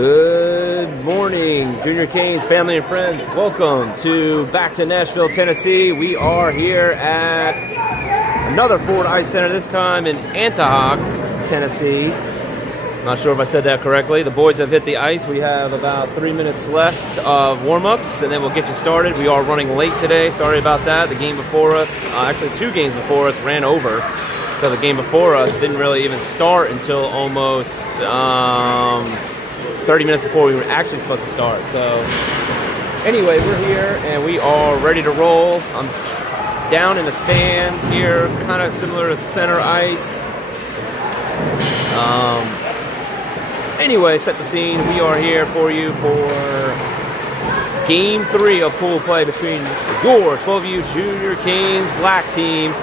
Good morning, Junior Canes, family and friends. Welcome back to Nashville, Tennessee. We are here at another Ford Ice Center, this time in Antioch, Tennessee. Not sure if I said that correctly. The boys have hit the ice. We have about 3 minutes left of warm-ups, and then we'll get you started. We are running late today. Sorry about that. The game before us, actually 2 games before us, ran over. So the game before us didn't really even start until almost 30 minutes before we were actually supposed to start. So anyway, we're here and we are ready to roll. I'm down in the stands here, kind of similar to center ice. Anyway, set the scene. We are here for you for Game 3 of pool play between your 12U Junior Canes Black team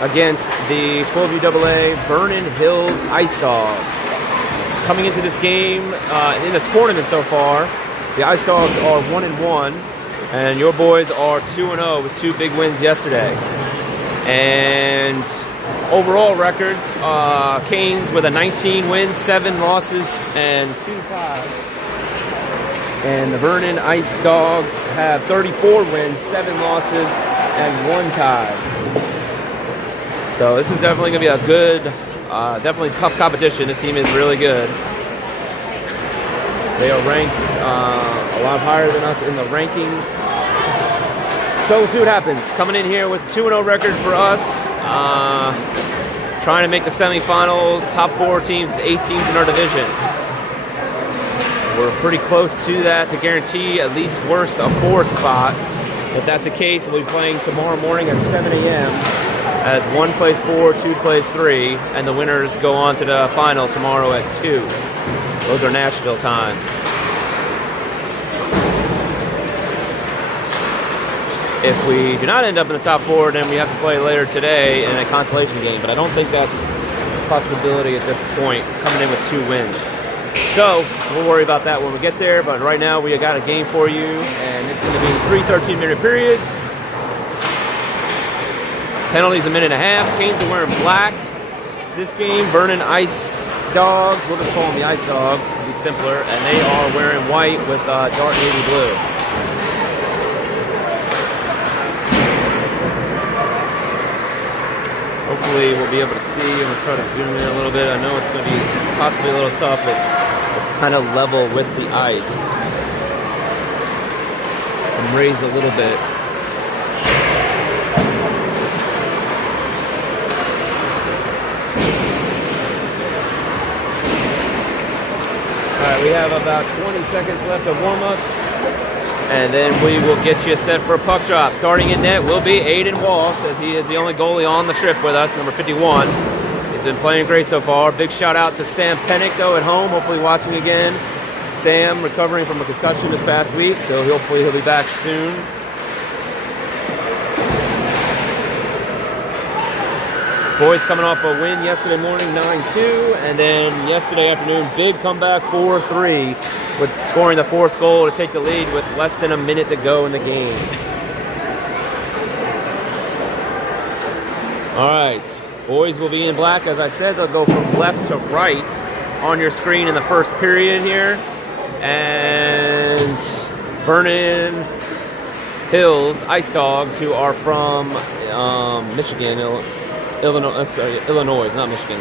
against the 12U AA Vernon Hills Ice Dogs. Coming into this game, in the tournament so far, the Ice Dogs are 1-1, and your boys are 2-0 with 2 big wins yesterday. And overall records, Canes with a 19 wins, 7 losses, and 2 ties. And the Vernon Ice Dogs have 34 wins, 7 losses, and 1 tie. So this is definitely going to be a good, definitely tough competition. This team is really good. They are ranked a lot higher than us in the rankings. So we'll see what happens. Coming in here with a 2-0 record for us. Trying to make the semifinals. Top 4 teams, 8 teams in our division. We're pretty close to that to guarantee at least worst a 4th spot. If that's the case, we'll be playing tomorrow morning at 7 a.m. as 1 plays 4, 2 plays 3, and the winners go on to the final tomorrow at 2. Those are Nashville times. If we do not end up in the top 4, then we have to play later today in a consolation game, but I don't think that's a possibility at this point, coming in with 2 wins. So we'll worry about that when we get there, but right now we got a game for you, and it's going to be 3 13-minute periods. Penalties a minute and a half. Canes are wearing black. This game, Vernon Ice Dogs, we'll just call them the Ice Dogs to be simpler, and they are wearing white with dark navy blue. Hopefully we'll be able to see, and we'll try to zoom in a little bit. I know it's going to be possibly a little tough. It's kind of level with the ice. And raised a little bit. Alright, we have about 20 seconds left of warm-ups, and then we will get you set for a puck drop. Starting in net will be Aiden Walsh, as he is the only goalie on the trip with us, number 51. He's been playing great so far. Big shout out to Sam Pennick, though, at home, hopefully watching again. Sam recovering from a concussion this past week, so hopefully he'll be back soon. Boys coming off a win yesterday morning, 9-2, and then yesterday afternoon, big comeback, 4-3, with scoring the 4th goal to take the lead with less than a minute to go in the game. All right, boys will be in black. As I said, they'll go from left to right on your screen in the first period here. And Vernon Hills Ice Dogs, who are from Michigan, Illinois, not Michigan.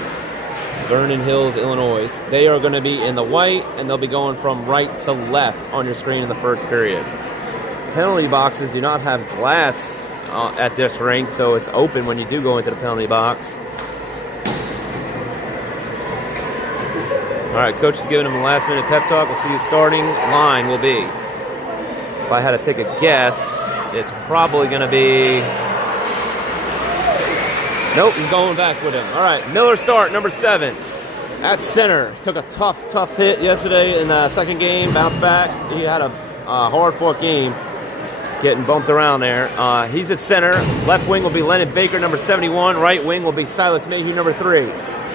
Vernon Hills, Illinois. They are going to be in the white, and they'll be going from right to left on your screen in the first period. Penalty boxes do not have glass at this rink, so it's open when you do go into the penalty box. All right, coach is giving him a last-minute pep talk. We'll see who starting line will be. If I had to take a guess, it's probably going to be... Nope, he's going back with him. All right, Miller start, number 7. At center. Took a tough hit yesterday in the second game. Bounced back. He had a hard-fought game. Getting bumped around there. He's at center. Left wing will be Lennon Baker, number 71. Right wing will be Silas Mayhew, number 3.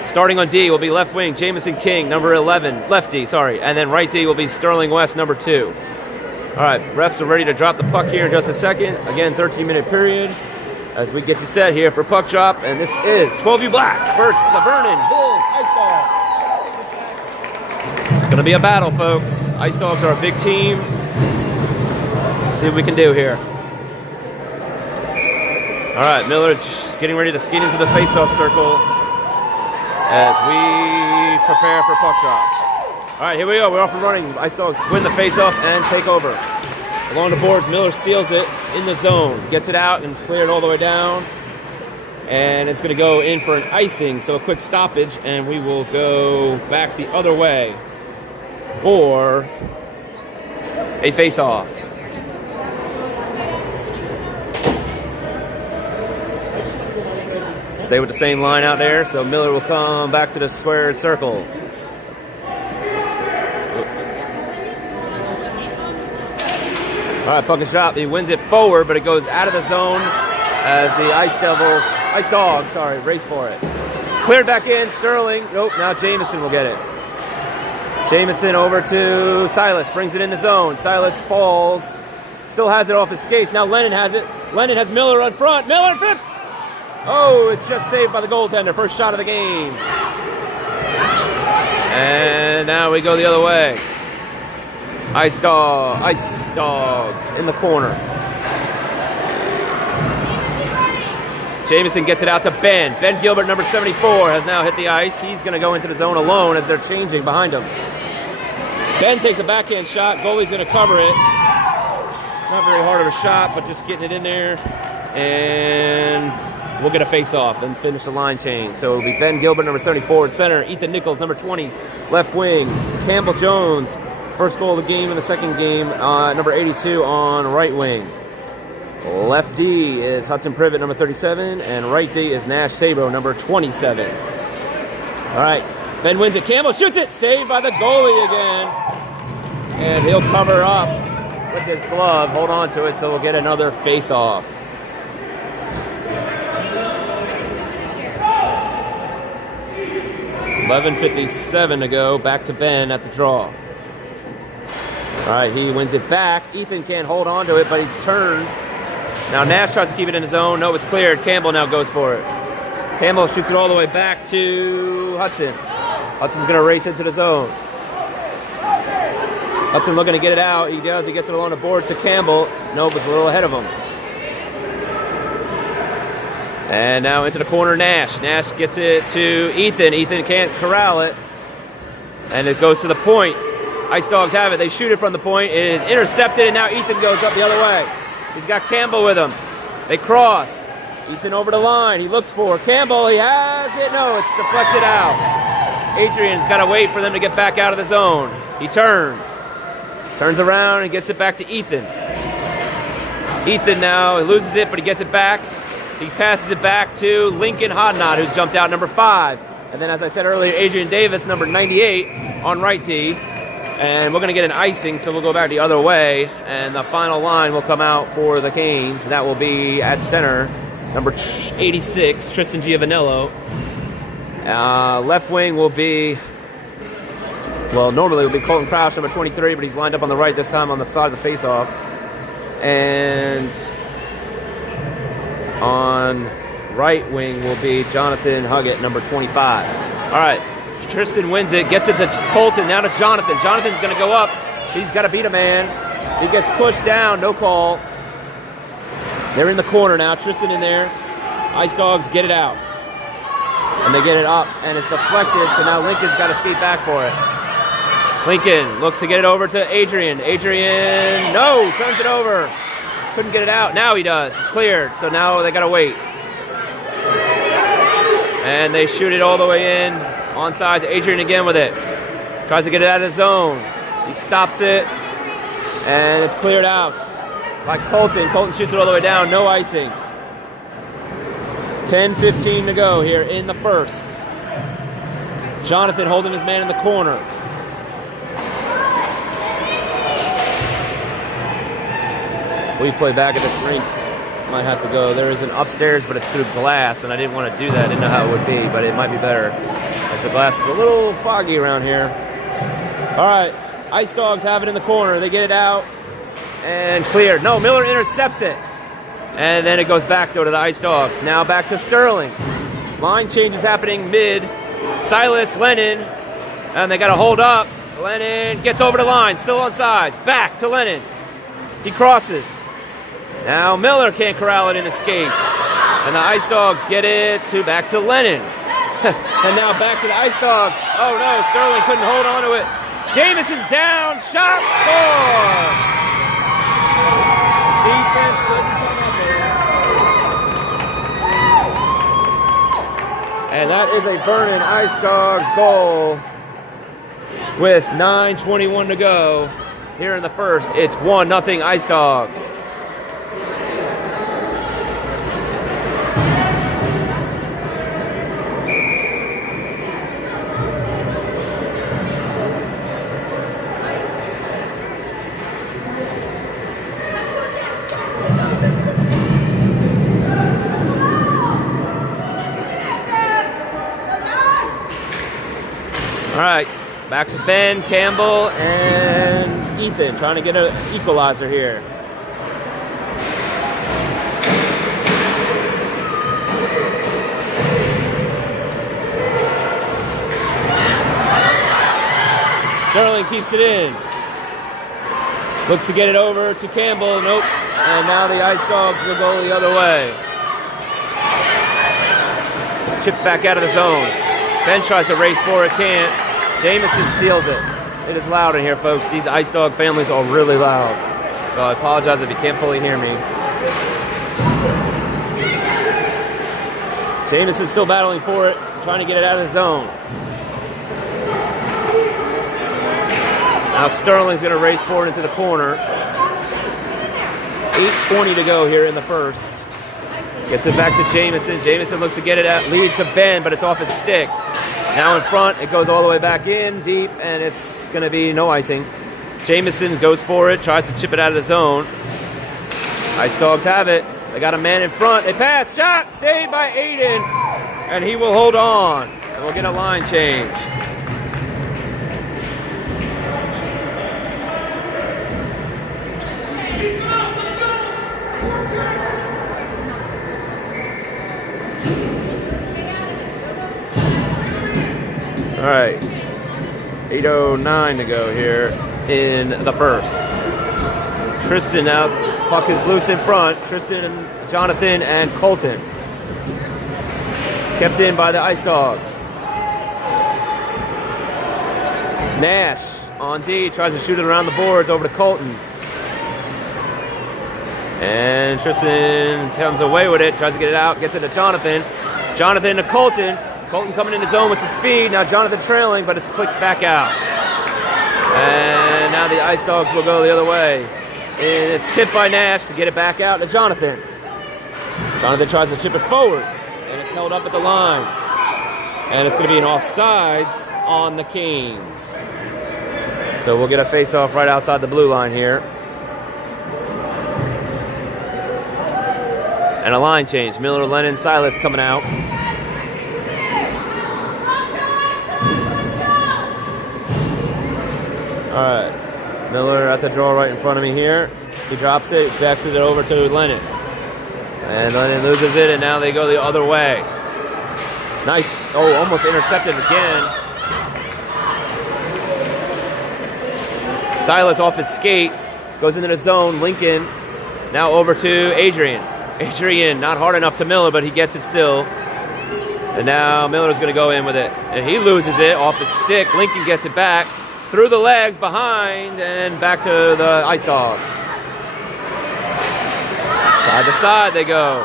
Starting on D will be left wing Jamison King, number 11. Lefty, sorry. And then right D will be Sterling West, number 2. All right, refs are ready to drop the puck here in just a second. Again, 13-minute period. As we get you set here for puck drop, and this is 12U Black versus the Vernon Hills Ice Dogs. going to be a battle, folks. Ice Dogs are a big team. Let's see what we can do here. All right, Miller just getting ready to skate into the face-off circle as we prepare for puck drop. All right, here we go. We're off and running. Ice Dogs win the face-off and take over. Along the boards, Miller steals it in the zone. Gets it out and it's cleared all the way down. And it's going to go in for an icing, so a quick stoppage, and we will go back the other way for a face-off. Stay with the same line out there, so Miller will come back to the squared circle. All right, puck is dropped. He wins it forward, but it goes out of the zone as the Ice Dogs, race for it. Cleared back in, Sterling. Nope, now Jameson will get it. Jameson over to Silas, brings it in the zone. Silas falls, still has it off his skates. Now Lennon has it. Lennon has Miller on front. Miller in front! Oh, it's just saved by the goaltender. First shot of the game. And now we go the other way. Ice Dogs in the corner. Jameson gets it out to Ben. Ben Gilbert, number 74, has now hit the ice. He's going to go into the zone alone as they're changing behind him. Ben takes a backhand shot. Goalie's going to cover it. Not very hard of a shot, but just getting it in there. And we'll get a face-off and finish the line change. So it'll be Ben Gilbert, number 74, at center. Ethan Nichols, number 20, left wing. Campbell Jones, first goal of the game in the second game, number 82 on right wing. Left D is Hudson Privet, number 37, and right D is Nash Sabro, number 27. All right, Ben wins it. Campbell shoots it, saved by the goalie again. And he'll cover up with his glove, hold on to it, so we'll get another face-off. $11:57 to go, back to Ben at the draw. All right, he wins it back. Ethan can't hold on to it, but he's turned. Now Nash tries to keep it in his zone. No, it's cleared. Campbell now goes for it. Campbell shoots it all the way back to Hudson. Hudson's going to race into the zone. Hudson looking to get it out. He does. He gets it along the boards to Campbell. Nope, it's a little ahead of him. And now into the corner, Nash. Nash gets it to Ethan. Ethan can't corral it. And it goes to the point. Ice Dogs have it. They shoot it from the point. It is intercepted, and now Ethan goes up the other way. He's got Campbell with him. They cross. Ethan over the line. He looks for Campbell. He has it. No, it's deflected out. Adrian's got to wait for them to get back out of the zone. He turns. Turns around and gets it back to Ethan. Ethan now loses it, but he gets it back. He passes it back to Lincoln Hodnott, who's jumped out, number 5. And then, as I said earlier, Adrian Davis, number 98, on right D. And we're going to get an icing, so we'll go back the other way. And the final line will come out for the Canes. And that will be at center, number 86, Tristan Giovanello. Left wing will be, well, normally it would be Colton Crouch, number 23, but he's lined up on the right this time on the side of the faceoff. And on right wing will be Jonathan Huggett, number 25. All right. Tristan wins it, gets it to Colton, now to Jonathan. Jonathan's going to go up. He's got to beat a man. He gets pushed down, no call. They're in the corner now. Tristan in there. Ice Dogs get it out. And they get it up, and it's deflected, so now Lincoln's got to skate back for it. Lincoln looks to get it over to Adrian. Adrian, no, turns it over. Couldn't get it out. Now he does. It's cleared, so now they got to wait. And they shoot it all the way in. Onside, Adrian again with it. Tries to get it out of the zone. He stops it. And it's cleared out by Colton. Colton shoots it all the way down. No icing. 10:15 to go here in the first. Jonathan holding his man in the corner. We play back at this rink. Might have to go. There is an upstairs, but it's through glass, and I didn't want to do that. I didn't know how it would be, but it might be better. As the glass is a little foggy around here. All right, Ice Dogs have it in the corner. They get it out and cleared. No, Miller intercepts it. And then it goes back, though, to the Ice Dogs. Now back to Sterling. Line change is happening mid. Silas, Lennon, and they got to hold up. Lennon gets over the line, still on sides. Back to Lennon. He crosses. Now Miller can't corral it in his skates. And the Ice Dogs get it back to Lennon. And now back to the Ice Dogs. Oh no, Sterling couldn't hold on to it. Jameson's down, shot, score! Defense couldn't come up with it. And that is a Vernon Ice Dogs goal with 9:21 to go here in the first. It's 1-0 Ice Dogs. All right, back to Ben, Campbell, and Ethan trying to get an equalizer here. Sterling keeps it in. Looks to get it over to Campbell. Nope. And now the Ice Dogs will go the other way. Chipped back out of the zone. Ben tries to race for it, can't. Jameson steals it. It is loud in here, folks. These Ice Dog families are really loud. So I apologize if you can't fully hear me. Jameson's still battling for it, trying to get it out of the zone. Now Sterling's going to race for it into the corner. 8:20 to go here in the first. Gets it back to Jameson. Jameson looks to get it out, lead to Ben, but it's off his stick. Now in front, it goes all the way back in, deep, and it's going to be no icing. Jameson goes for it, tries to chip it out of the zone. Ice Dogs have it. They got a man in front. They pass, shot, saved by Aiden, and he will hold on. And we'll get a line change. All right, 8:09 to go here in the first. Tristan now, puck is loose in front. Tristan and Jonathan and Colton. Kept in by the Ice Dogs. Nash on D, tries to shoot it around the boards over to Colton. And Tristan comes away with it, tries to get it out, gets it to Jonathan. Jonathan to Colton. Colton coming in the zone with some speed. Now Jonathan trailing, but it's clicked back out. And now the Ice Dogs will go the other way. And it's chipped by Nash to get it back out to Jonathan. Jonathan tries to chip it forward, and it's held up at the line. And it's going to be an offsides on the Canes. So we'll get a face-off right outside the blue line here. And a line change. Miller, Lennon, Silas coming out. All right, Miller at the draw right in front of me here. He drops it, backs it over to Lennon. And Lennon loses it, and now they go the other way. Nice, oh, almost intercepted again. Silas off his skate, goes into the zone, Lincoln. Now over to Adrian. Adrian, not hard enough to Miller, but he gets it still. And now Miller's gonna go in with it. And he loses it off his stick. Lincoln gets it back. Through the legs, behind, and back to the Ice Dogs. Side to side they go.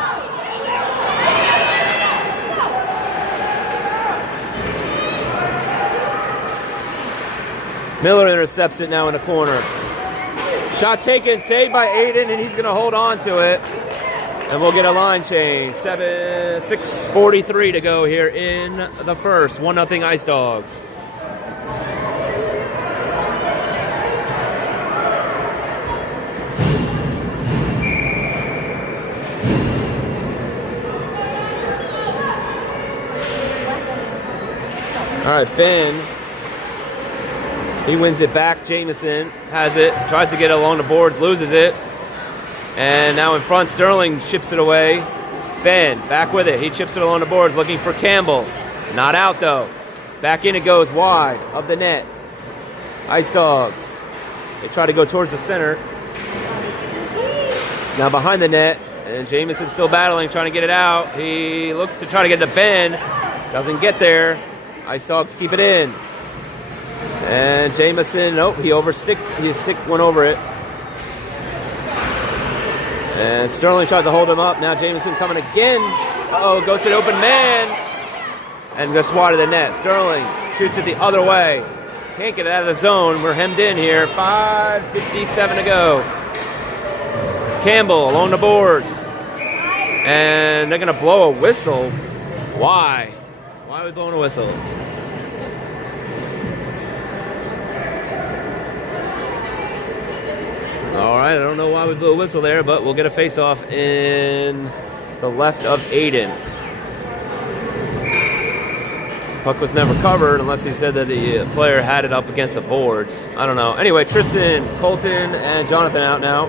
Miller intercepts it now in the corner. Shot taken, saved by Aiden, and he's going to hold on to it. And we'll get a line change. 6:43 to go here in the first. 1-0 Ice Dogs. All right, Ben, he wins it back. Jameson has it, tries to get it along the boards, loses it. And now in front, Sterling chips it away. Ben, back with it. He chips it along the boards, looking for Campbell. Not out, though. Back in it goes, wide of the net. Ice Dogs. They try to go towards the center. It's now behind the net. And Jameson's still battling, trying to get it out. He looks to try to get to Ben. Doesn't get there. Ice Dogs keep it in. And Jameson, nope, he stick went over it. And Sterling tries to hold him up. Now Jameson coming again. Uh-oh, goes to the open man. And gets wide of the net. Sterling shoots it the other way. Can't get it out of the zone. We're hemmed in here. 5:57 to go. Campbell along the boards. And they're going to blow a whistle. Why? Why are we blowing a whistle? All right, I don't know why we blew a whistle there, but we'll get a face-off in the left of Aiden. Puck was never covered unless he said that the player had it up against the boards. I don't know. Anyway, Tristan, Colton, and Jonathan out now.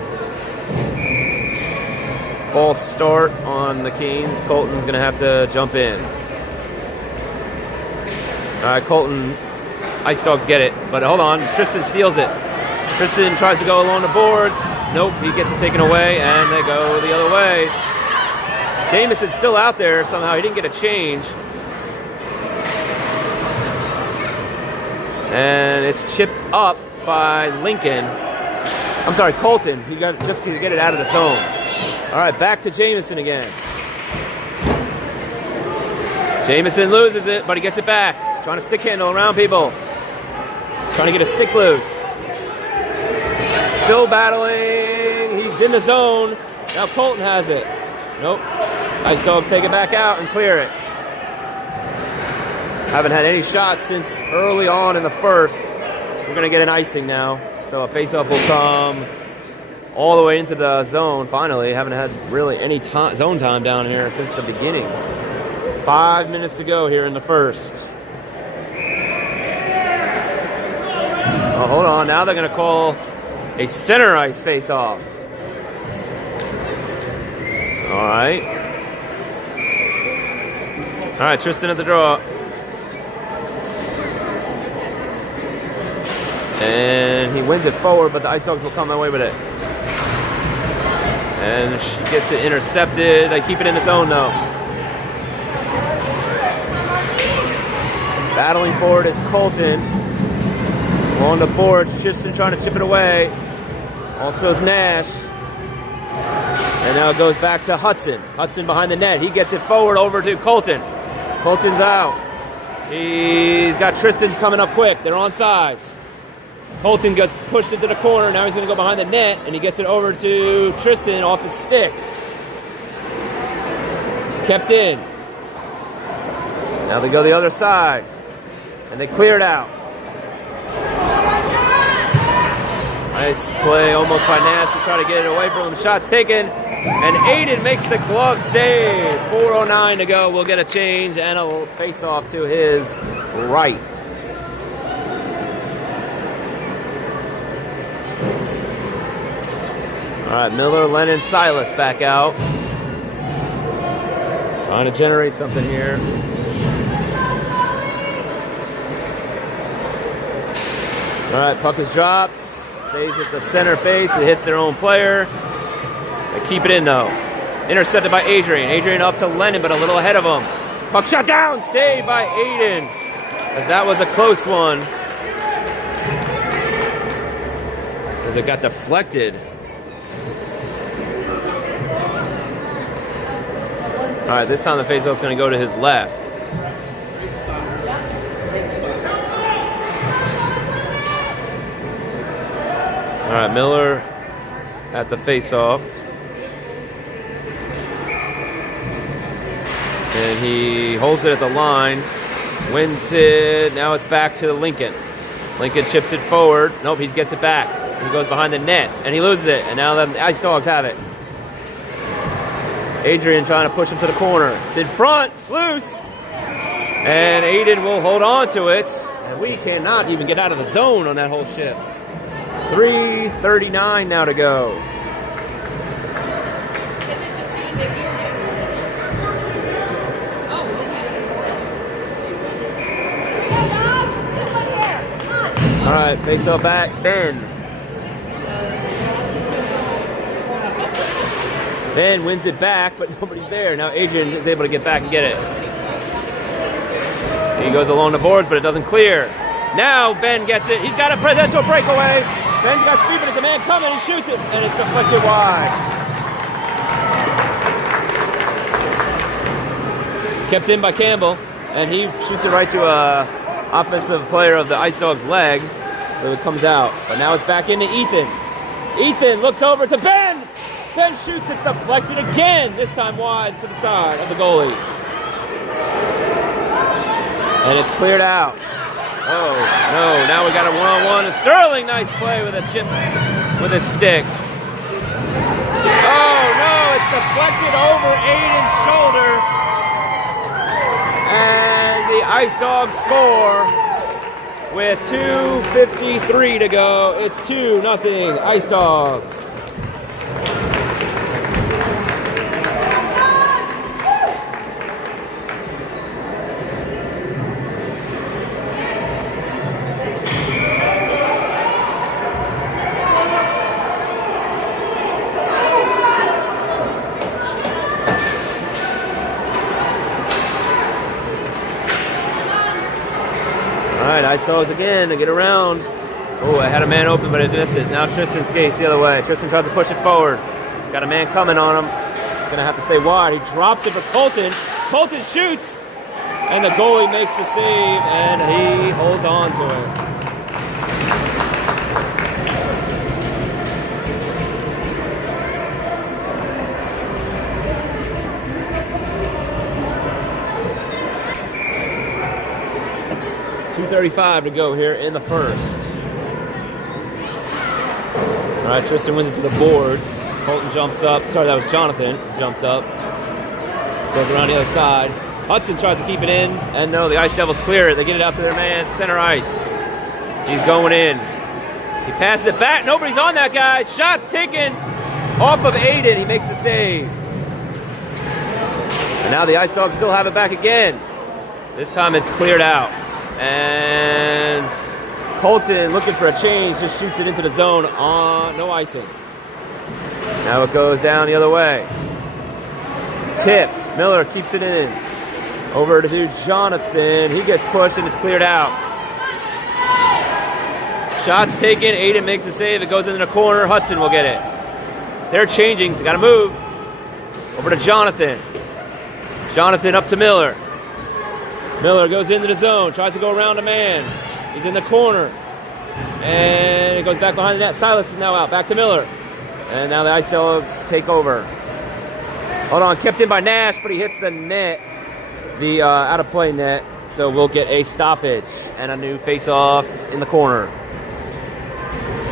False start on the Canes. Colton's going to have to jump in. All right, Colton. Ice Dogs get it, but hold on. Tristan steals it. Tristan tries to go along the boards. Nope, he gets it taken away, and they go the other way. Jameson's still out there somehow. He didn't get a change. And it's chipped up by Lincoln. I'm sorry, Colton. He just to get it out of the zone. All right, back to Jameson again. Jameson loses it, but he gets it back. Trying to stick handle around people. Trying to get a stick loose. Still battling. He's in the zone. Now Colton has it. Nope. Ice Dogs take it back out and clear it. Haven't had any shots since early on in the first. We're going to get an icing now. So a face-off will come all the way into the zone finally. Haven't had really any zone time down here since the beginning. 5 minutes to go here in the first. Oh, hold on. Now they're going to call a center ice face-off. All right. All right, Tristan at the draw. And he wins it forward, but the Ice Dogs will come away with it. And she gets it intercepted. They keep it in the zone, though. Battling forward is Colton. On the board, Tristan trying to chip it away. Also is Nash. And now it goes back to Hudson. Hudson behind the net. He gets it forward over to Colton. Colton's out. He's got Tristan coming up quick. They're on sides. Colton gets pushed into the corner. Now he's going to go behind the net, and he gets it over to Tristan off his stick. Kept in. Now they go the other side, and they clear it out. Nice play almost by Nash to try to get it away from him. Shots taken, and Aiden makes the glove save. 4:09 to go. We'll get a change and a face-off to his right. All right, Miller, Lennon, Silas back out. Trying to generate something here. All right, puck is dropped. Stays at the center face. It hits their own player. They keep it in, though. Intercepted by Adrian. Adrian up to Lennon, but a little ahead of him. Puck shot down. Saved by Aiden. As that was a close one. As it got deflected. All right, this time the faceoff's going to go to his left. All right, Miller at the faceoff. And he holds it at the line, wins it. Now it's back to Lincoln. Lincoln chips it forward. Nope, he gets it back. He goes behind the net, and he loses it. And now the Ice Dogs have it. Adrian trying to push him to the corner. It's in front. It's loose. And Aiden will hold on to it. And we cannot even get out of the zone on that whole shift. 3:39 now to go. All right, face up back, Ben. Ben wins it back, but nobody's there. Now Adrian is able to get back and get it. He goes along the boards, but it doesn't clear. Now Ben gets it. He's got a presidential breakaway. Ben's got speed, but it's a man coming. He shoots it, and it's deflected wide. Kept in by Campbell, and he shoots it right to a offensive player of the Ice Dogs' leg, so it comes out. But now it's back into Ethan. Ethan looks over to Ben. Ben shoots, it's deflected again, this time wide to the side of the goalie. And it's cleared out. Oh, no, now we got a one-on-one. Sterling, nice play with a chip, with a stick. Oh, no, it's deflected over Aiden's shoulder. And the Ice Dogs score with 2:53 to go. It's 2-0 Ice Dogs. Ice Dogs again to get around. Oh, I had a man open, but I missed it. Now Tristan skates the other way. Tristan tries to push it forward. Got a man coming on him. He's going to have to stay wide. He drops it for Colton. Colton shoots, and the goalie makes the save, and he holds on to it. .235 to go here in the first. All right, Tristan wins it to the boards. Colton jumps up. Sorry, that was Jonathan. Jumped up. Goes around the other side. Hudson tries to keep it in. And no, the Ice Devils clear it. They get it out to their man, center ice. He's going in. He passes it back. Nobody's on that guy. Shot taken off of Aiden. He makes the save. And now the Ice Dogs still have it back again. This time it's cleared out. And Colton, looking for a change, just shoots it into the zone on no icing. Now it goes down the other way. Tipped. Miller keeps it in. Over to Jonathan. He gets pushed and it's cleared out. Shots taken. Aiden makes the save. It goes into the corner. Hudson will get it. They're changing. So got to move. Over to Jonathan. Jonathan up to Miller. Miller goes into the zone, tries to go around a man. He's in the corner. And it goes back behind the net. Silas is now out. Back to Miller. And now the Ice Dogs take over. Hold on, kept in by Nash, but he hits the net, the out-of-play net. So we'll get a stoppage and a new face-off in the corner.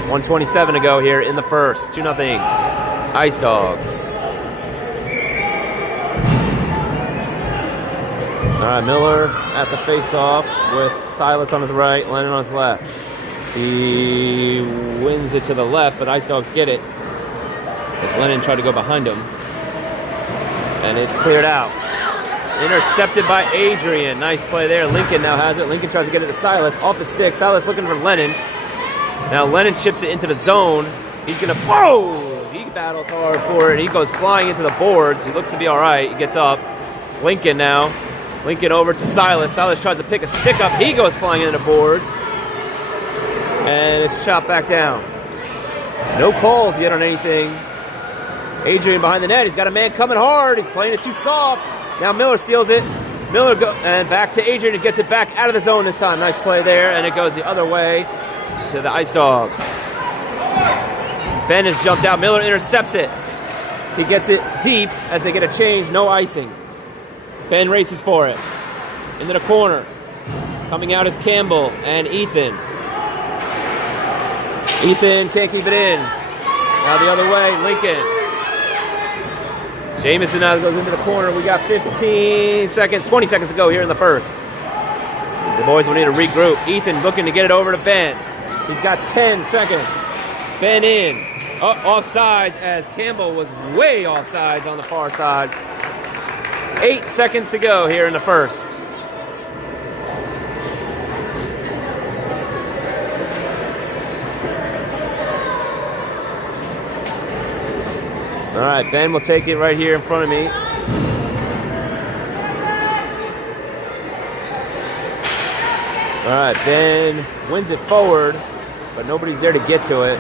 1:27 to go here in the first. 2-0 Ice Dogs. All right, Miller at the face-off with Silas on his right, Lennon on his left. He wins it to the left, but Ice Dogs get it. As Lennon tried to go behind him. And it's cleared out. Intercepted by Adrian. Nice play there. Lincoln now has it. Lincoln tries to get it to Silas. Off the stick. Silas looking for Lennon. Now Lennon chips it into the zone. He's going to... Whoa! He battles hard for it. He goes flying into the boards. He looks to be all right. He gets up. Lincoln now. Lincoln over to Silas. Silas tries to pick a stick up. He goes flying into the boards. And it's chopped back down. No calls yet on anything. Adrian behind the net. He's got a man coming hard. He's playing it too soft. Now Miller steals it. Miller and back to Adrian. He gets it back out of the zone this time. Nice play there. And it goes the other way to the Ice Dogs. Ben has jumped out. Miller intercepts it. He gets it deep as they get a change. No icing. Ben races for it. Into the corner. Coming out is Campbell and Ethan. Ethan can't keep it in. Now the other way, Lincoln. Jamison now goes into the corner. We got 20 seconds to go here in the first. The boys will need to regroup. Ethan looking to get it over to Ben. He's got 10 seconds. Ben in. Offsides as Campbell was way offsides on the far side. 8 seconds to go here in the first. All right, Ben will take it right here in front of me. All right, Ben wins it forward, but nobody's there to get to it.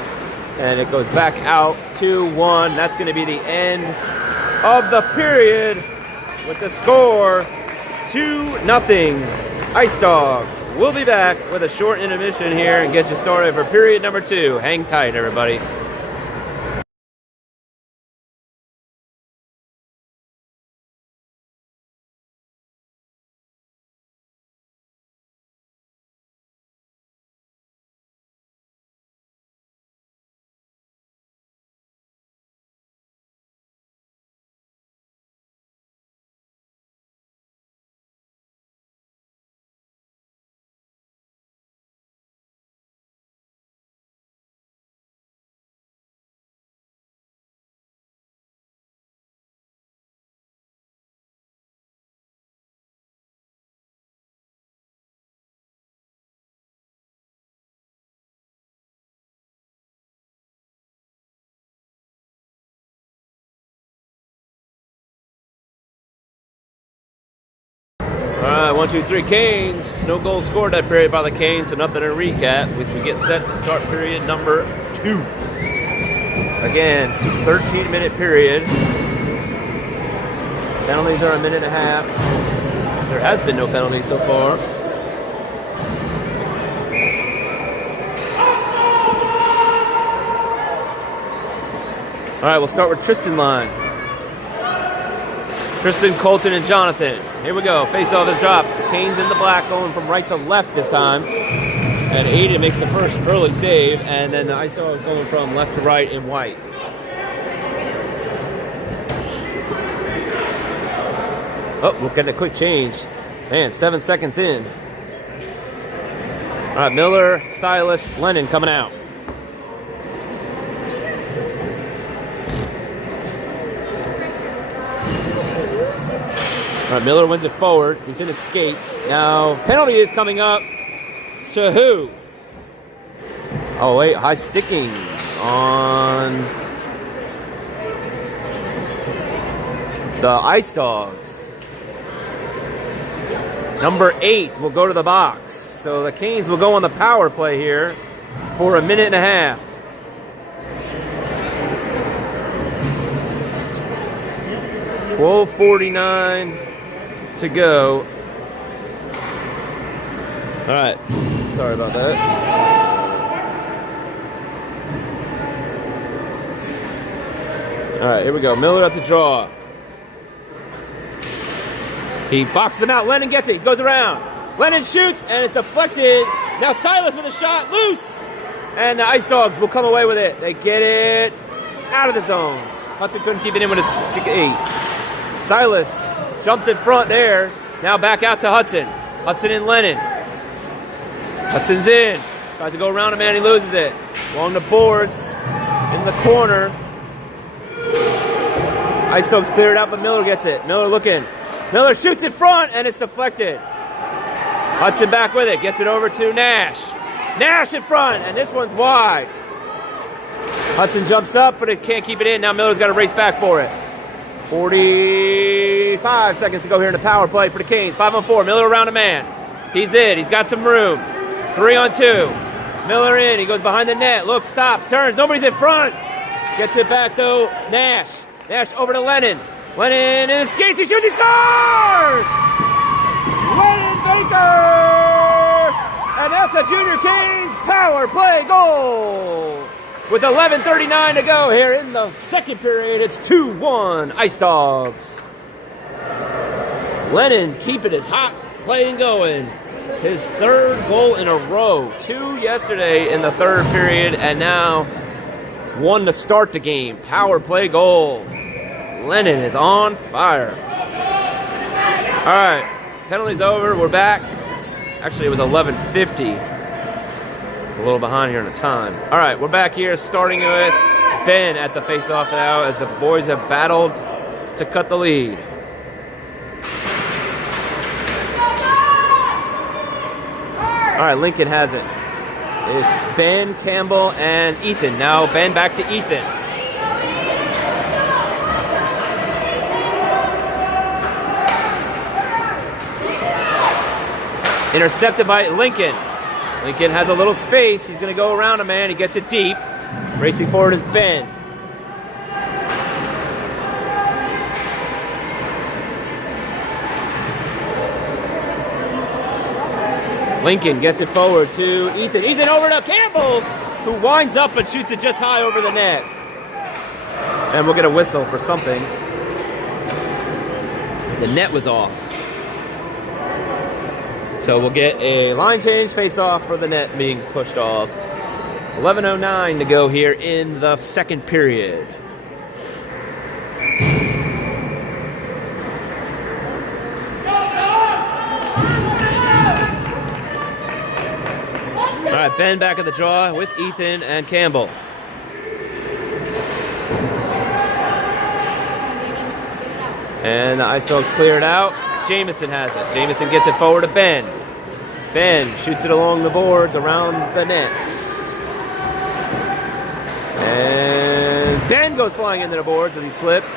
And it goes back out 2-1. That's going to be the end of the period with the score 2-0. Ice Dogs. We'll be back with a short intermission here and get you started for period number 2. Hang tight, everybody. All right, 1, 2, 3, Canes. No goals scored that period by the Canes, so nothing to recap, which we get set to start period number 2. Again, 13-minute period. Penalties are a minute and a half. There has been no penalties so far. All right, we'll start with Tristan line. Tristan, Colton, and Jonathan. Here we go. Face-off is dropped. Canes in the black, going from right to left this time. And Aiden makes the first early save, and then the Ice Dogs going from left to right in white. Oh, we're getting a quick change. Man, 7 seconds in. All right, Miller, Silas, Lennon coming out. All right, Miller wins it forward. He's in his skates. Now, penalty is coming up to who? Oh, wait, high sticking on the Ice Dogs. Number 8 will go to the box. So the Canes will go on the power play here for a minute and a half. $12:49 to go. All right. Sorry about that. All right, here we go. Miller at the draw. He boxes him out. Lennon gets it. He goes around. Lennon shoots, and it's deflected. Now Silas with a shot. Loose. And the Ice Dogs will come away with it. They get it out of the zone. Hudson couldn't keep it in with a stick 8. Silas jumps in front there. Now back out to Hudson. Hudson and Lennon. Hudson's in. Tries to go around a man. He loses it. Along the boards. In the corner. Ice Dogs clear it out, but Miller gets it. Miller looking. Miller shoots in front, and it's deflected. Hudson back with it. Gets it over to Nash. Nash in front, and this one's wide. Hudson jumps up, but it can't keep it in. Now Miller's got to race back for it. 45 seconds to go here in the power play for the Canes. 5-on-4. Miller around a man. He's in. He's got some room. 3-on-2. Miller in. He goes behind the net. Looks, stops, turns. Nobody's in front. Gets it back, though. Nash. Nash over to Lennon. Lennon in skates. He shoots. He scores! Lennon Baker! And that's a Junior Canes power play goal. With 11:39 to go here in the second period, it's 2-1 Ice Dogs. Lennon keeping his hot playing going. His third goal in a row. 2 yesterday in the third period, and now 1 to start the game. Power play goal. Lennon is on fire. All right, penalty's over. We're back. Actually, it was 11:50. A little behind here in the time. All right, we're back here starting with Ben at the face-off now as the boys have battled to cut the lead. All right, Lincoln has it. It's Ben, Campbell, and Ethan. Now Ben back to Ethan. Intercepted by Lincoln. Lincoln has a little space. He's going to go around a man. He gets it deep. Racing forward is Ben. Lincoln gets it forward to Ethan. Ethan over to Campbell, who winds up and shoots it just high over the net. And we'll get a whistle for something. The net was off. So we'll get a line change, face off for the net being pushed off. 11:09 to go here in the second period. All right, Ben back at the draw with Ethan and Campbell. And the Ice Dogs clear it out. Jamison has it. Jamison gets it forward to Ben. Ben shoots it along the boards around the net. And Ben goes flying into the boards as he slipped.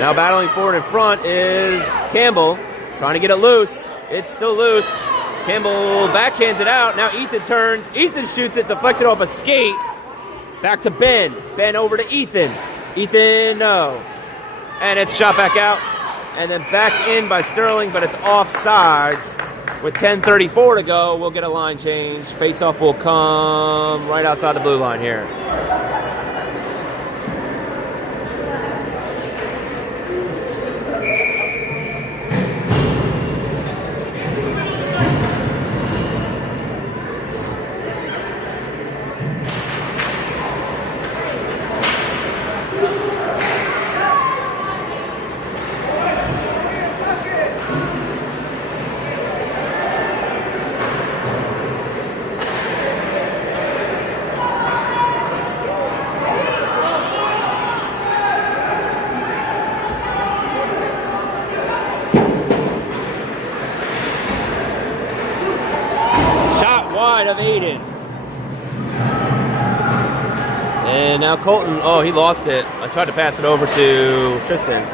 Now battling forward in front is Campbell, trying to get it loose. It's still loose. Campbell backhands it out. Now Ethan turns. Ethan shoots it, deflected off a skate. Back to Ben. Ben over to Ethan. Ethan, no. And it's shot back out. And then back in by Sterling, but it's offsides. With 10:34 to go, we'll get a line change. Face-off will come right outside the blue line here. Of Aiden. And now Colton, oh, he lost it. I tried to pass it over to Tristan.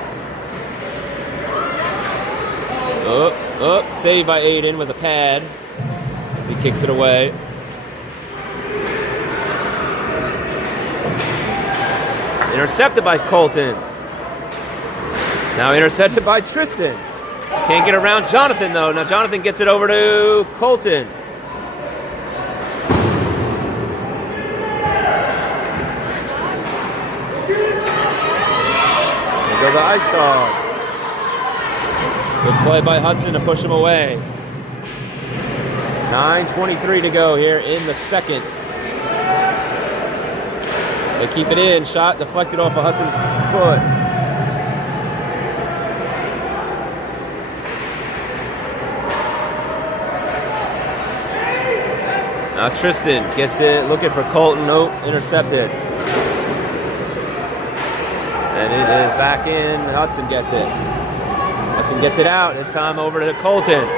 Saved by Aiden with a pad as he kicks it away. Intercepted by Colton. Now intercepted by Tristan. Can't get around Jonathan though. Now Jonathan gets it over to Colton. Go the Ice Dogs. Good play by Hudson to push him away. 9:23 to go here in the second. They keep it in. Shot deflected off of Hudson's foot. Now Tristan gets it, looking for Colton. Nope, intercepted. And it is back in. Hudson gets it. Hudson gets it out. This time over to Colton.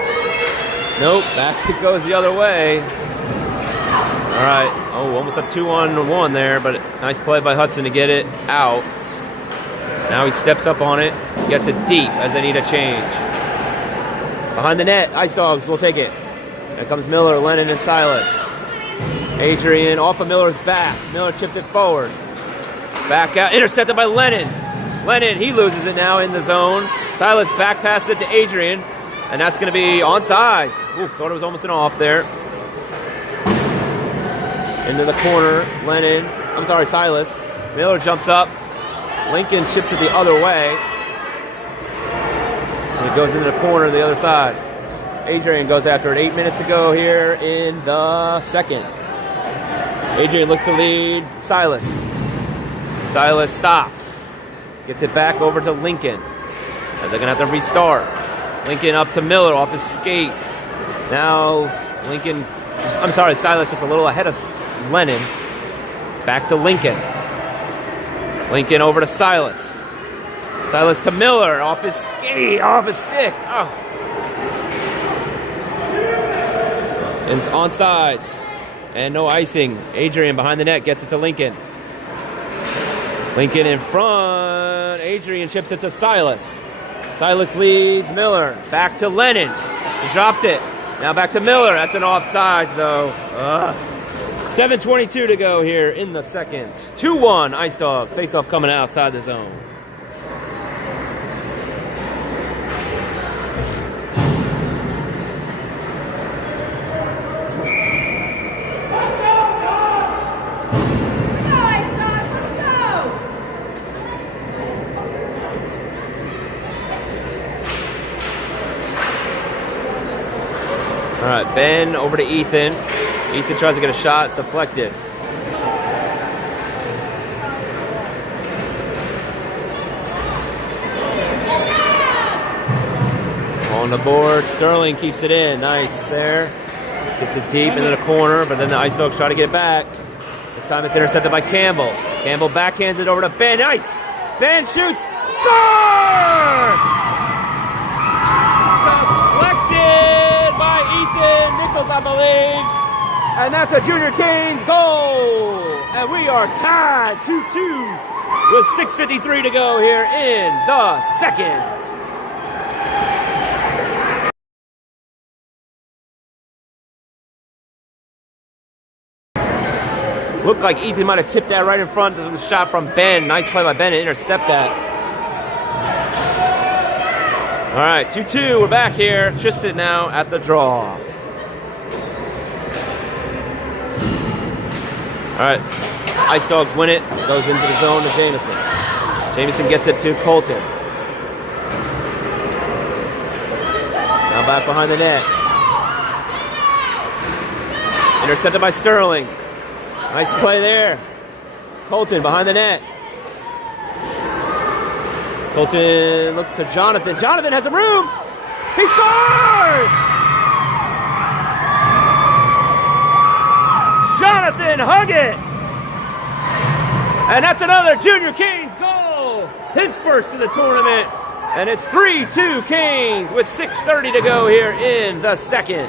Nope. Back it goes the other way. All right. Oh, almost a 2-on-1 there, but nice play by Hudson to get it out. Now he steps up on it. Gets it deep as they need a change. Behind the net. Ice Dogs will take it. There comes Miller, Lennon, and Silas. Adrian off of Miller's back. Miller chips it forward. Back out, intercepted by Lennon. Lennon, he loses it now in the zone. Silas back passes it to Adrian, and that's going to be onside. Ooh, thought it was almost an off there. Into the corner, Lennon. I'm sorry, Silas. Miller jumps up. Lincoln ships it the other way. And it goes into the corner the other side. Adrian goes after it. 8 minutes to go here in the second. Adrian looks to lead Silas. Silas stops. Gets it back over to Lincoln. And they're going to have to restart. Lincoln up to Miller off his skates. Now Silas just a little ahead of Lennon. Back to Lincoln. Lincoln over to Silas. Silas to Miller off his skate, off his stick. Oh. And it's onside. And no icing. Adrian behind the net gets it to Lincoln. Lincoln in front. Adrian chips it to Silas. Silas leads Miller. Back to Lennon. He dropped it. Now back to Miller. That's an offsides, though. 7:22 to go here in the second. 2-1 Ice Dogs. Face-off coming outside the zone. All right, Ben over to Ethan. Ethan tries to get a shot. It's deflected. On the board, Sterling keeps it in. Nice there. Gets it deep into the corner, but then the Ice Dogs try to get it back. This time it's intercepted by Campbell. Campbell backhands it over to Ben. Nice! Ben shoots! Score! Deflected by Ethan Nichols, I believe. And that's a Junior Canes goal! And we are tied 2-2 with 6:53 to go here in the second. Looked like Ethan might have tipped that right in front of the shot from Ben. Nice play by Ben to intercept that. All right, 2-2. We're back here. Tristan now at the draw. All right, Ice Dogs win it. Goes into the zone to Jamison. Jamison gets it to Colton. Now back behind the net. Intercepted by Sterling. Nice play there. Colton behind the net. Colton looks to Jonathan. Jonathan has a room. He scores! Jonathan Huggett. And that's another Junior Canes goal. His first of the tournament. And it's 3-2 Canes with 6:30 to go here in the second.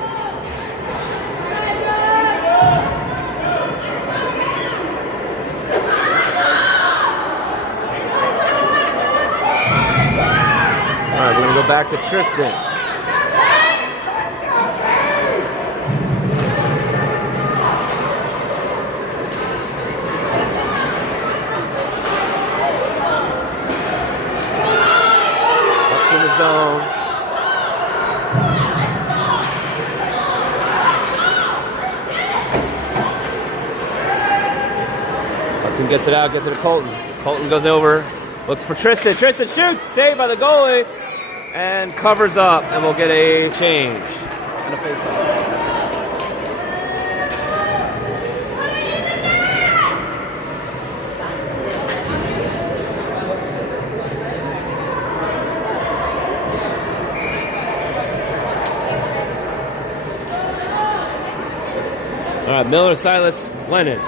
All right, we're going to go back to Tristan. Bucks in the zone. Hudson gets it out, gets it to Colton. Colton goes over, looks for Tristan. Tristan shoots, saved by the goalie. And covers up, and we'll get a change. And a face-off. All right, Miller, Silas, Lennon.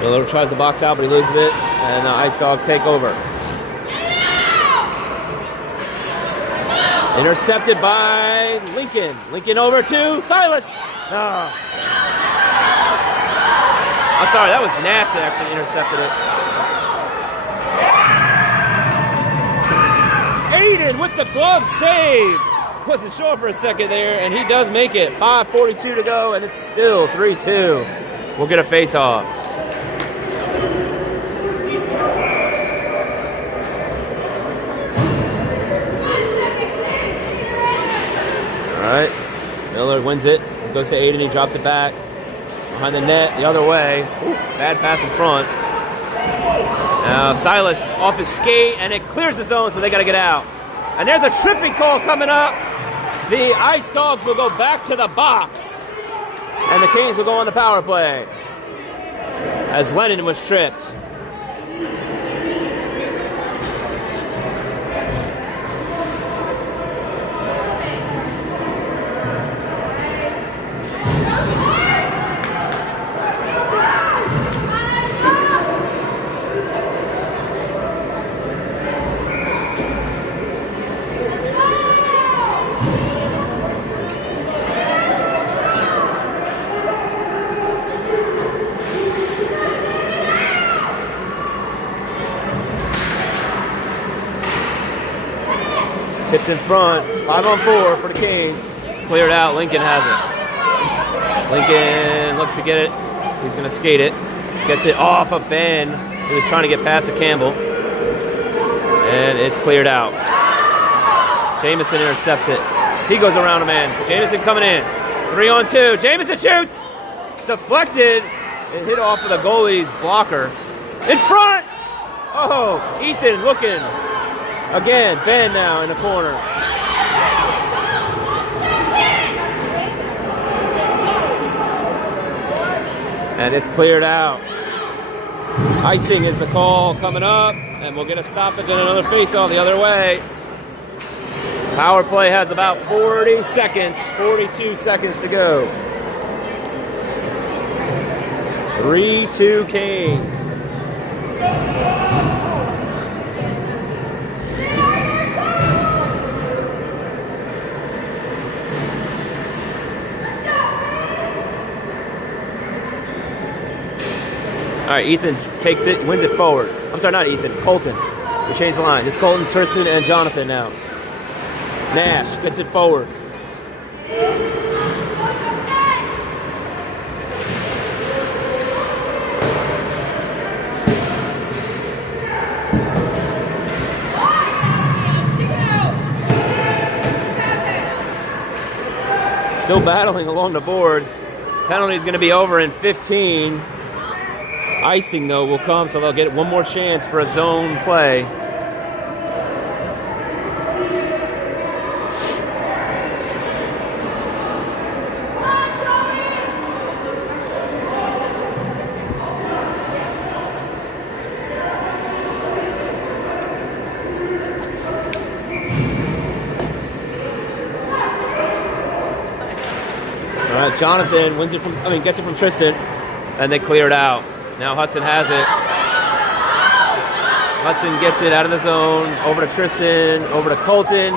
Miller tries to box out, but he loses it, and the Ice Dogs take over. Intercepted by Lincoln. Lincoln over to Silas. Oh. I'm sorry, that was Nash that actually intercepted it. Aiden with the glove save. Wasn't sure for a second there, and he does make it. 5:42 to go, and it's still 3-2. We'll get a face-off. All right, Miller wins it. He goes to Aiden. He drops it back behind the net the other way. Ooh, bad pass in front. Now Silas off his skate, and it clears the zone, so they got to get out. And there's a tripping call coming up. The Ice Dogs will go back to the box, and the Canes will go on the power play as Lennon was tripped. Tipped in front. 5-on-4 for the Canes. It's cleared out. Lincoln has it. Lincoln looks to get it. He's going to skate it. Gets it off of Ben. He was trying to get past to Campbell. And it's cleared out. Jamison intercepts it. He goes around a man. Jamison coming in. 3-on-2. Jamison shoots. It's deflected. It hit off of the goalie's blocker. In front. Oh, Ethan looking. Again, Ben now in the corner. And it's cleared out. Icing is the call coming up, and we'll get a stoppage and another face-off the other way. Power play has about 40 seconds, 42 seconds to go. 3-2 Canes. All right, Ethan takes it, wins it forward. I'm sorry, not Ethan, Colton. We changed the line. It's Colton, Tristan, and Jonathan now. Nash gets it forward. Still battling along the boards. Penalty is going to be over in 15. Icing, though, will come, so they'll get one more chance for a zone play. All right, Jonathan gets it from Tristan, and they clear it out. Now Hudson has it. Hudson gets it out of the zone, over to Tristan, over to Colton,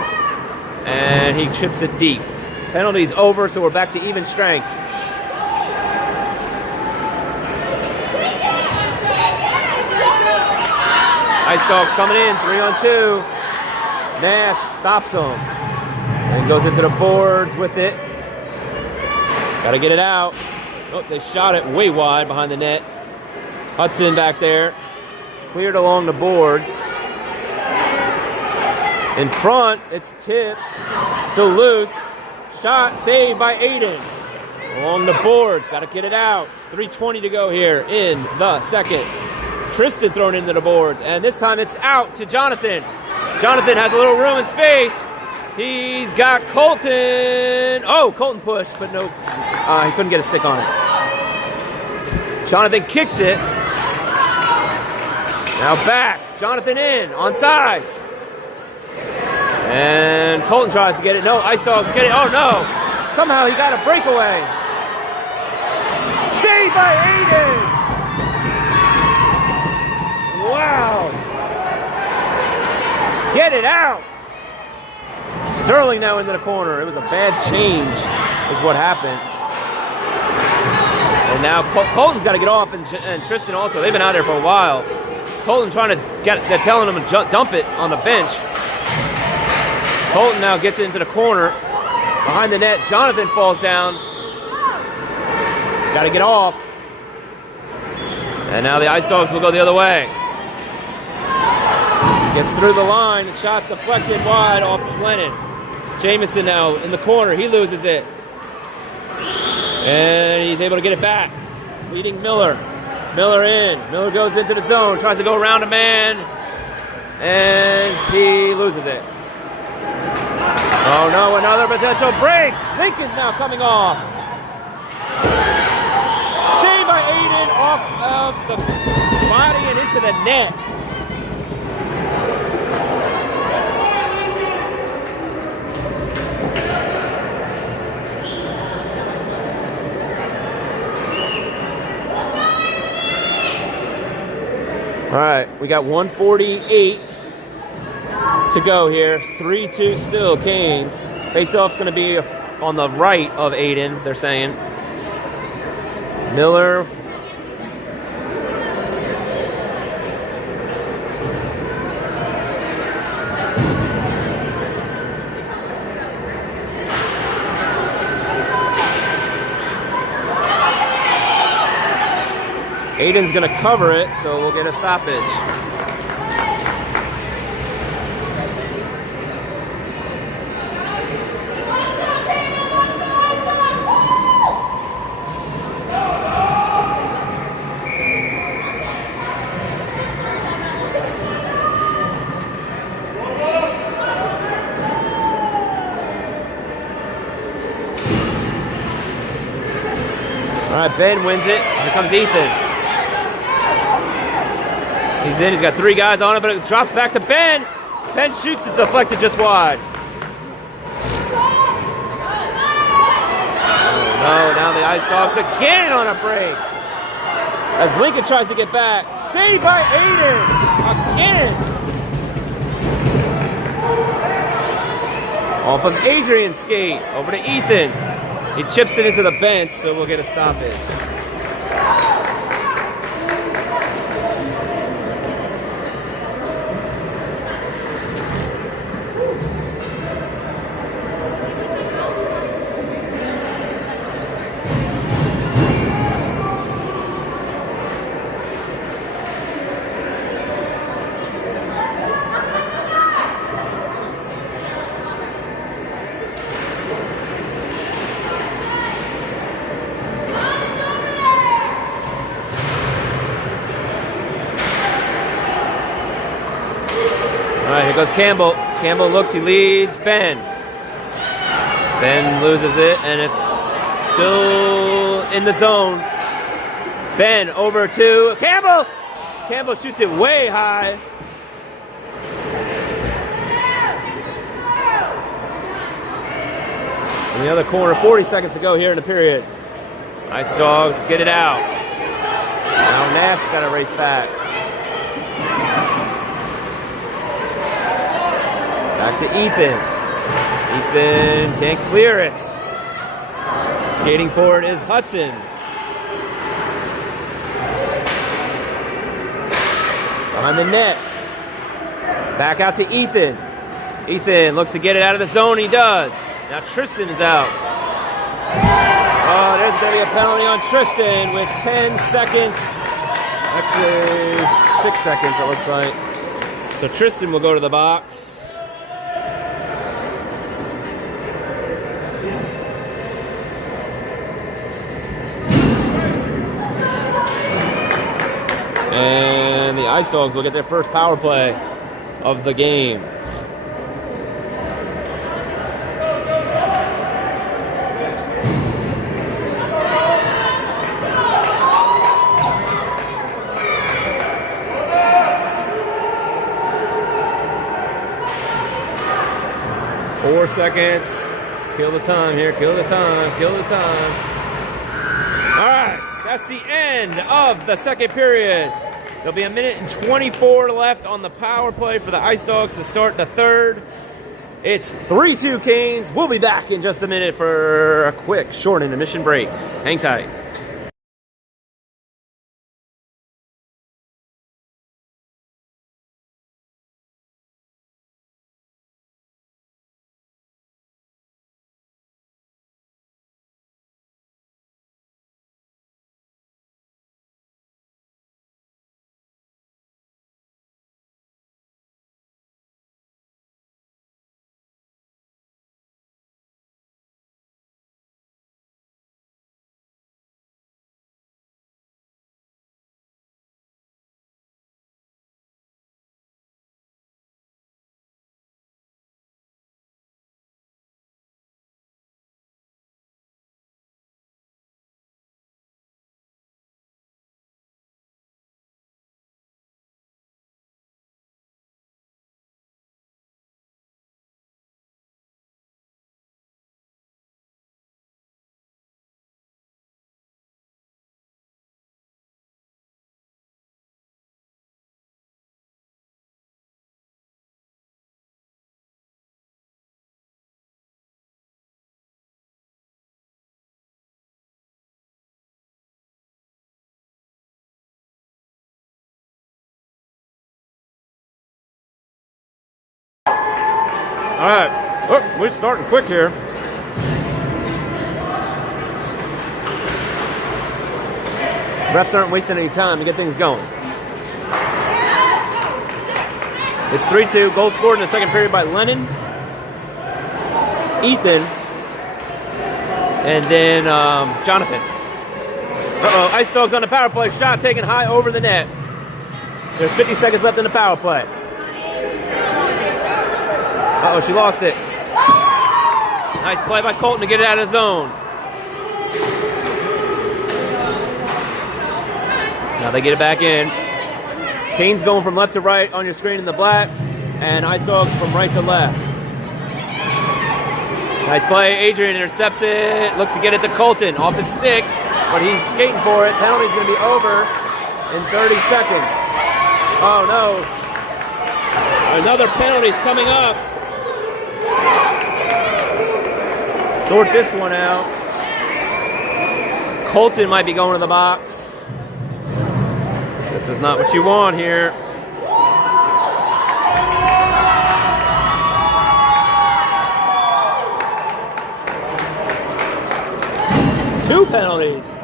and he chips it deep. Penalty's over, so we're back to even strength. Ice Dogs coming in, 3-on-2. Nash stops him. And goes into the boards with it. Gotta get it out. Oh, they shot it way wide behind the net. Hudson back there, cleared along the boards. In front, it's tipped, still loose. Shot, saved by Aiden. Along the boards, got to get it out. 3:20 to go here in the second. Tristan thrown into the boards, and this time it's out to Jonathan. Jonathan has a little room and space. He's got Colton. Oh, Colton pushed, but no, he couldn't get a stick on it. Jonathan kicks it. Now back, Jonathan in, on sides. And Colton tries to get it. No, Ice Dogs get it. Oh no, somehow he got a breakaway. Saved by Aiden. Wow. Get it out. Sterling now into the corner. It was a bad change is what happened. And now Colton's got to get off, and Tristan also. They've been out there for a while. Colton trying to they're telling him to dump it on the bench. Colton now gets it into the corner. Behind the net, Jonathan falls down. He's got to get off. And now the Ice Dogs will go the other way. Gets through the line. The shot's deflected wide off of Lennon. Jamison now in the corner. He loses it. And he's able to get it back. Leading Miller. Miller in. Miller goes into the zone. Tries to go around a man. And he loses it. Oh no, another potential break. Lincoln's now coming off. Saved by Aiden off of the body and into the net. All right, we got 1:48 to go here. 3-2 still, Canes. Face-off's going to be on the right of Aiden, they're saying. Miller. Aiden's going to cover it, so we'll get a stoppage. All right, Ben wins it. Here comes Ethan. He's in. He's got 3 guys on it, but it drops back to Ben. Ben shoots. It's deflected just wide. Oh, no. Now the Ice Dogs again on a break. As Lincoln tries to get back. Saved by Aiden. Again. Off of Adrian's skate. Over to Ethan. He chips it into the bench, so we'll get a stoppage. All right, here goes Campbell. Campbell looks, he leads Ben. Ben loses it, and it's still in the zone. Ben over to Campbell. Campbell shoots it way high. In the other corner, 40 seconds to go here in the period. Ice Dogs get it out. Now Nash got to race back. Back to Ethan. Ethan can't clear it. Skating forward is Hudson. Behind the net. Back out to Ethan. Ethan looks to get it out of the zone. He does. Now Tristan is out. Oh, there's going to be a penalty on Tristan with 10 seconds. Actually, 6 seconds it looks like. So Tristan will go to the box. And the Ice Dogs will get their first power play of the game. Four seconds. Kill the time here. Kill the time. Kill the time. All right. That's the end of the second period. There'll be 1:24 left on the power play for the Ice Dogs to start the third. It's 3-2 Canes. We'll be back in just a minute for a quick short intermission break. Hang tight. All right, oh, we're starting quick here. Refs aren't wasting any time to get things going. It's 3-2. Goal scored in the second period by Lennon, Ethan, and then Jonathan. Uh-oh, Ice Dogs on the power play. Shot taken high over the net. There's 50 seconds left in the power play. Uh-oh, she lost it. Nice play by Colton to get it out of the zone. Now they get it back in. Kane's going from left to right on your screen in the black, and Ice Dogs from right to left. Nice play. Adrian intercepts it. Looks to get it to Colton. Off his stick, but he's skating for it. Penalty's going to be over in 30 seconds. Oh, no. Another penalty's coming up. Sort this one out. Colton might be going to the box. This is not what you want here. Two penalties.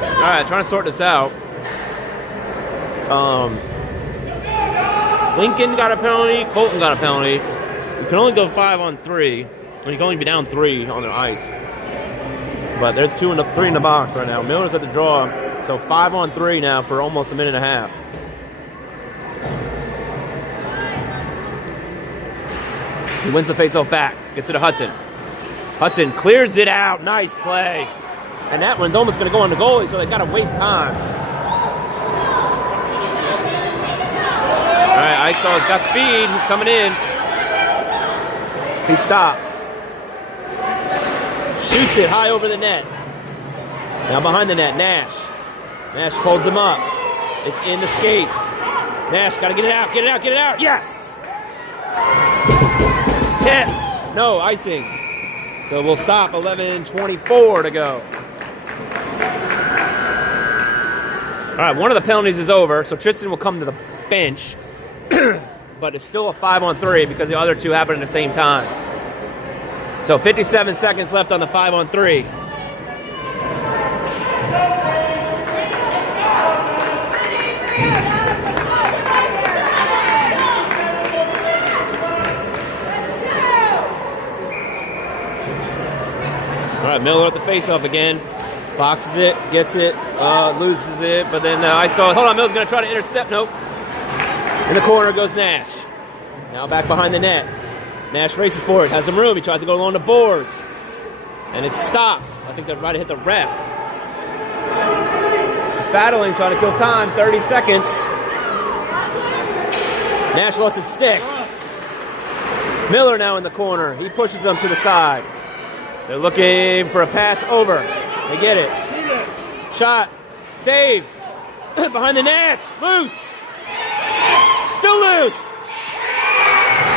All right, trying to sort this out. Lincoln got a penalty. Colton got a penalty. You can only go 5-on-3, and you can only be down 3 on the ice. But there's 3 in the box right now. Miller's at the draw, so 5-on-3 now for almost a minute and a half. He wins the faceoff back. Gets it to Hudson. Hudson clears it out. Nice play. And that one's almost going to go on the goalie, so they got to waste time. All right, Ice Dogs got speed. He's coming in. He stops. Shoots it high over the net. Now behind the net, Nash. Nash holds him up. It's in the skates. Nash got to get it out, get it out, get it out. Yes! Tipped. No, icing. So we'll stop. 11:24 to go. All right, one of the penalties is over, so Tristan will come to the bench, but it's still a 5-on-3 because the other two happened at the same time. So 57 seconds left on the 5-on-3. All right, Miller at the face-off again. Boxes it, gets it, loses it, but then Ice Dog. Hold on, Miller's going to try to intercept. Nope. In the corner goes Nash. Now back behind the net. Nash races for it, has some room. He tries to go along the boards. And it's stopped. I think they're about to hit the ref. He's battling, trying to kill time. 30 seconds. Nash lost his stick. Miller now in the corner. He pushes him to the side. They're looking for a pass over. They get it. Shot. Save. Behind the net. Loose. Still loose.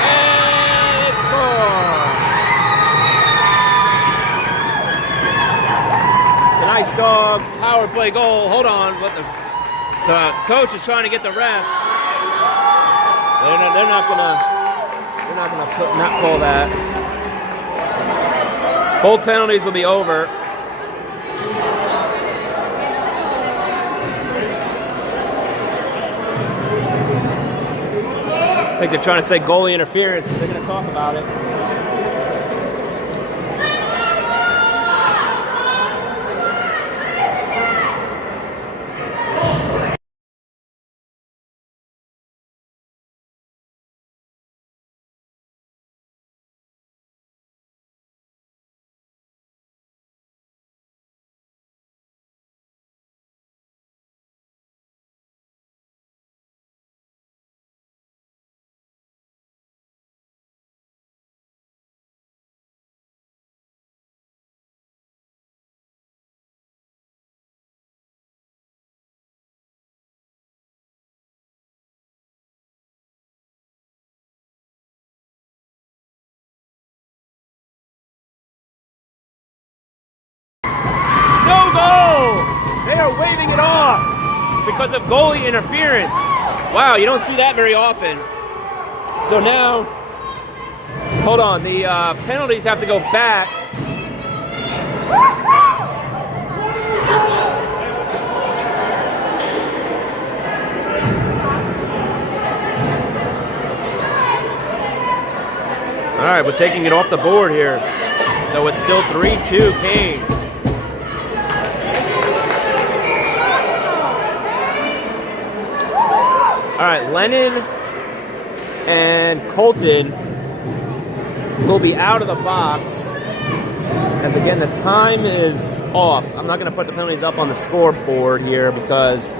And they score. It's a nice dog. Power play goal. Hold on. But the coach is trying to get the ref. They're not gonna not call that. Both penalties will be over. I think they're trying to say goalie interference. They're going to talk about it. They are waving it off because of goalie interference. Wow, you don't see that very often. So now, hold on, the penalties have to go back. All right, we're taking it off the board here. So it's still 3-2 Canes. All right, Lennon and Colton will be out of the box. As again, the time is off. I'm not going to put the penalties up on the scoreboard here because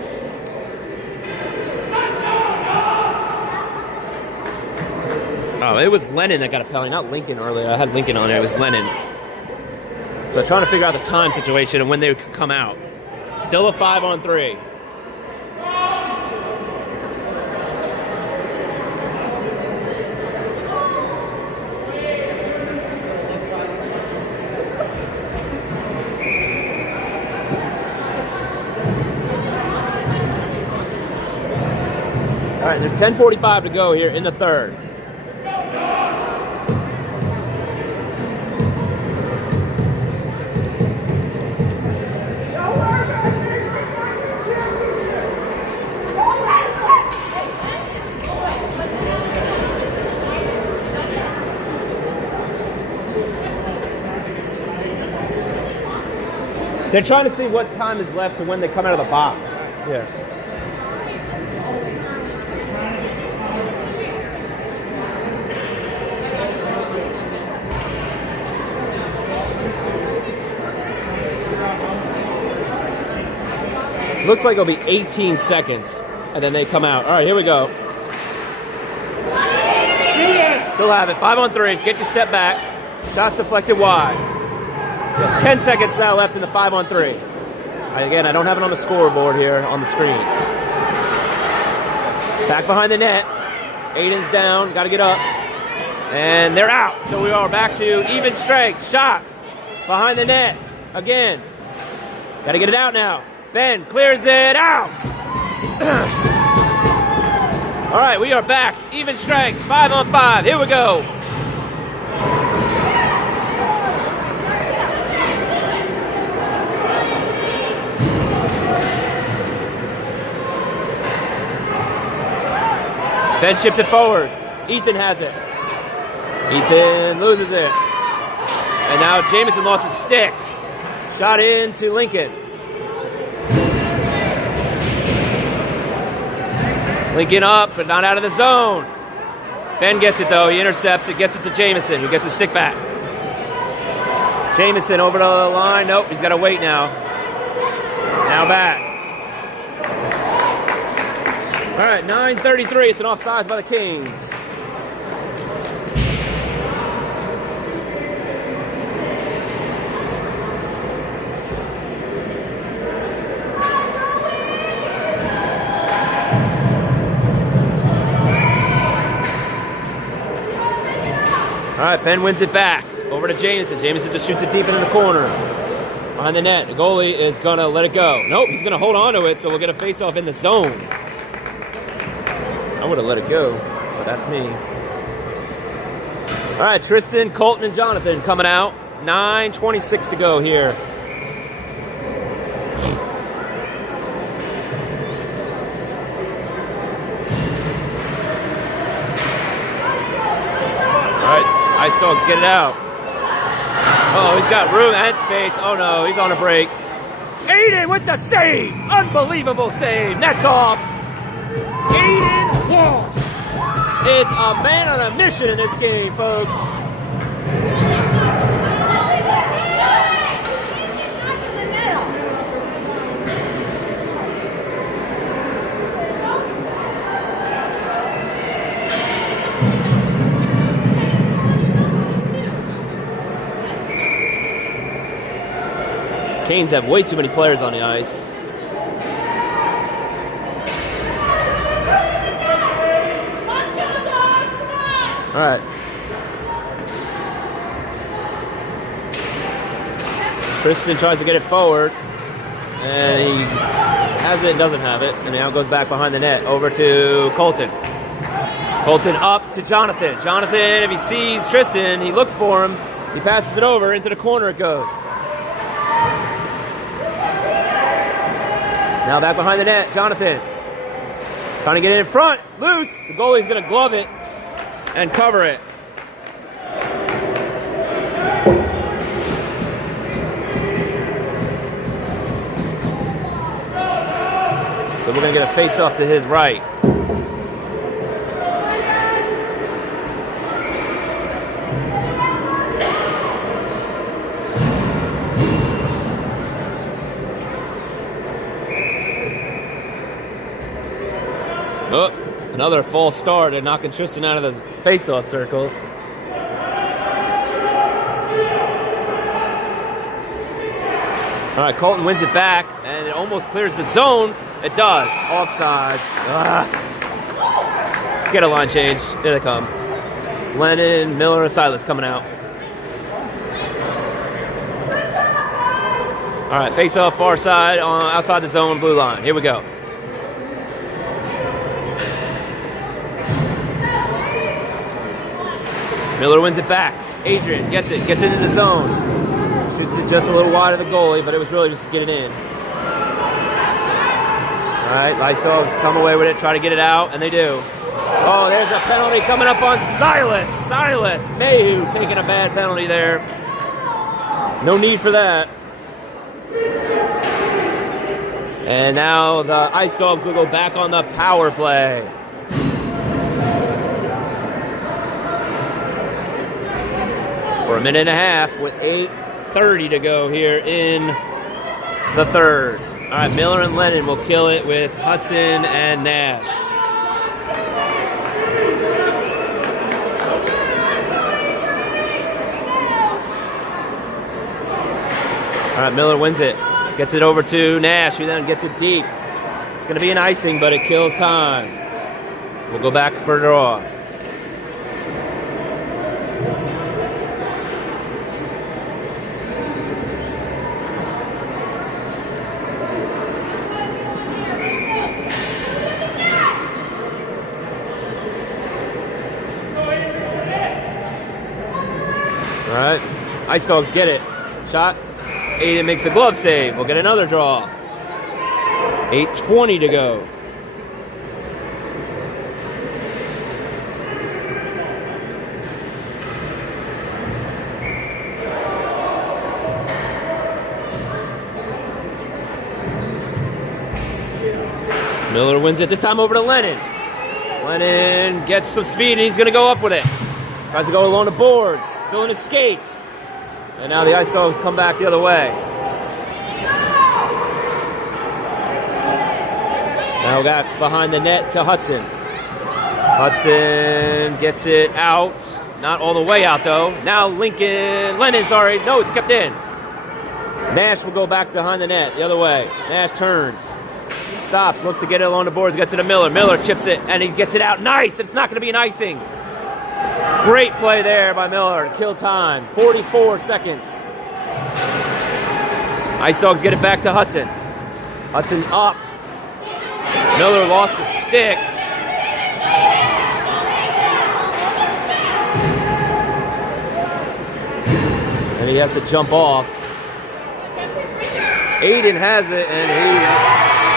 it was Lennon that got a penalty, not Lincoln earlier. I had Lincoln on there. It was Lennon. So trying to figure out the time situation and when they could come out. Still a 5-on-3. All right, there's 10:45 to go here in the third. They're trying to see what time is left to when they come out of the box. Yeah. Looks like it'll be 18 seconds, and then they come out. All right, here we go. Still have it. 5-on-3. Get your step back. Shots deflected wide. 10 seconds now left in the 5-on-3. Again, I don't have it on the scoreboard here on the screen. Back behind the net. Aiden's down. Got to get up. And they're out. So we are back to even strength. Shot behind the net. Again. Got to get it out now. Ben clears it out. All right, we are back. Even strength. 5-on-5. Here we go. Ben chips it forward. Ethan has it. Ethan loses it. And now Jamison lost his stick. Shot into Lincoln. Lincoln up, but not out of the zone. Ben gets it, though. He intercepts it, gets it to Jamison, who gets his stick back. Jamison over the line. Nope, he's got to wait now. Now back. All right, 9:33. It's an offsides by the Kings. right, Penn wins it back. Over to Jameson. Jameson just shoots it deep into the corner. Behind the net. The goalie is going to let it go. Nope, he's going to hold on to it, so we'll get a face-off in the zone. I would have let it go, but that's me. All right, Tristan, Colton, and Jonathan coming out. 9:26 to go here. All right, Ice Dogs get it out. Oh, he's got room and space. Oh no, he's on a break. Aiden with the save! Unbelievable save. Nets off. Aiden Walsh is a man on a mission in this game, folks. Canes have way too many players on the ice. All right. Tristan tries to get it forward, and he has it and doesn't have it, and now goes back behind the net over to Colton. Colton up to Jonathan. Jonathan, if he sees Tristan, he looks for him. He passes it over. Into the corner it goes. Now back behind the net, Jonathan. Trying to get it in front. Loose. The goalie's going to glove it and cover it. So we're going to get a face-off to his right. Oh, another false start and knocking Tristan out of the face-off circle. All right, Colton wins it back, and it almost clears the zone. It does. Offsides. Get a line change. Here they come. Lennon, Miller, and Silas coming out. All right, face-off far side on outside the zone, blue line. Here we go. Miller wins it back. Adrian gets it, gets into the zone. Shoots it just a little wide of the goalie, but it was really just to get it in. All right, Ice Dogs come away with it, try to get it out, and they do. Oh, there's a penalty coming up on Silas. Silas Mayhew taking a bad penalty there. No need for that. And now the Ice Dogs will go back on the power play. For a minute and a half with 8:30 to go here in the third. All right, Miller and Lennon will kill it with Hudson and Nash. All right, Miller wins it. Gets it over to Nash, who then gets it deep. It's going to be an icing, but it kills time. We'll go back for a draw. All right, Ice Dogs get it. Shot. Aiden makes a glove save. We'll get another draw. 8:20 to go. Miller wins it, this time over to Lennon. Lennon gets some speed and he's going to go up with it. Tries to go along the boards, still in his skates. And now the Ice Dogs come back the other way. Now we got behind the net to Hudson. Hudson gets it out. Not all the way out, though. Now Lennon, sorry. No, it's kept in. Nash will go back behind the net the other way. Nash turns. Stops, looks to get it along the boards, gets it to Miller. Miller chips it, and he gets it out. Nice! It's not going to be an icing. Great play there by Miller to kill time. 44 seconds. Ice Dogs get it back to Hudson. Hudson up. Miller lost a stick. And he has to jump off. Aiden has it, and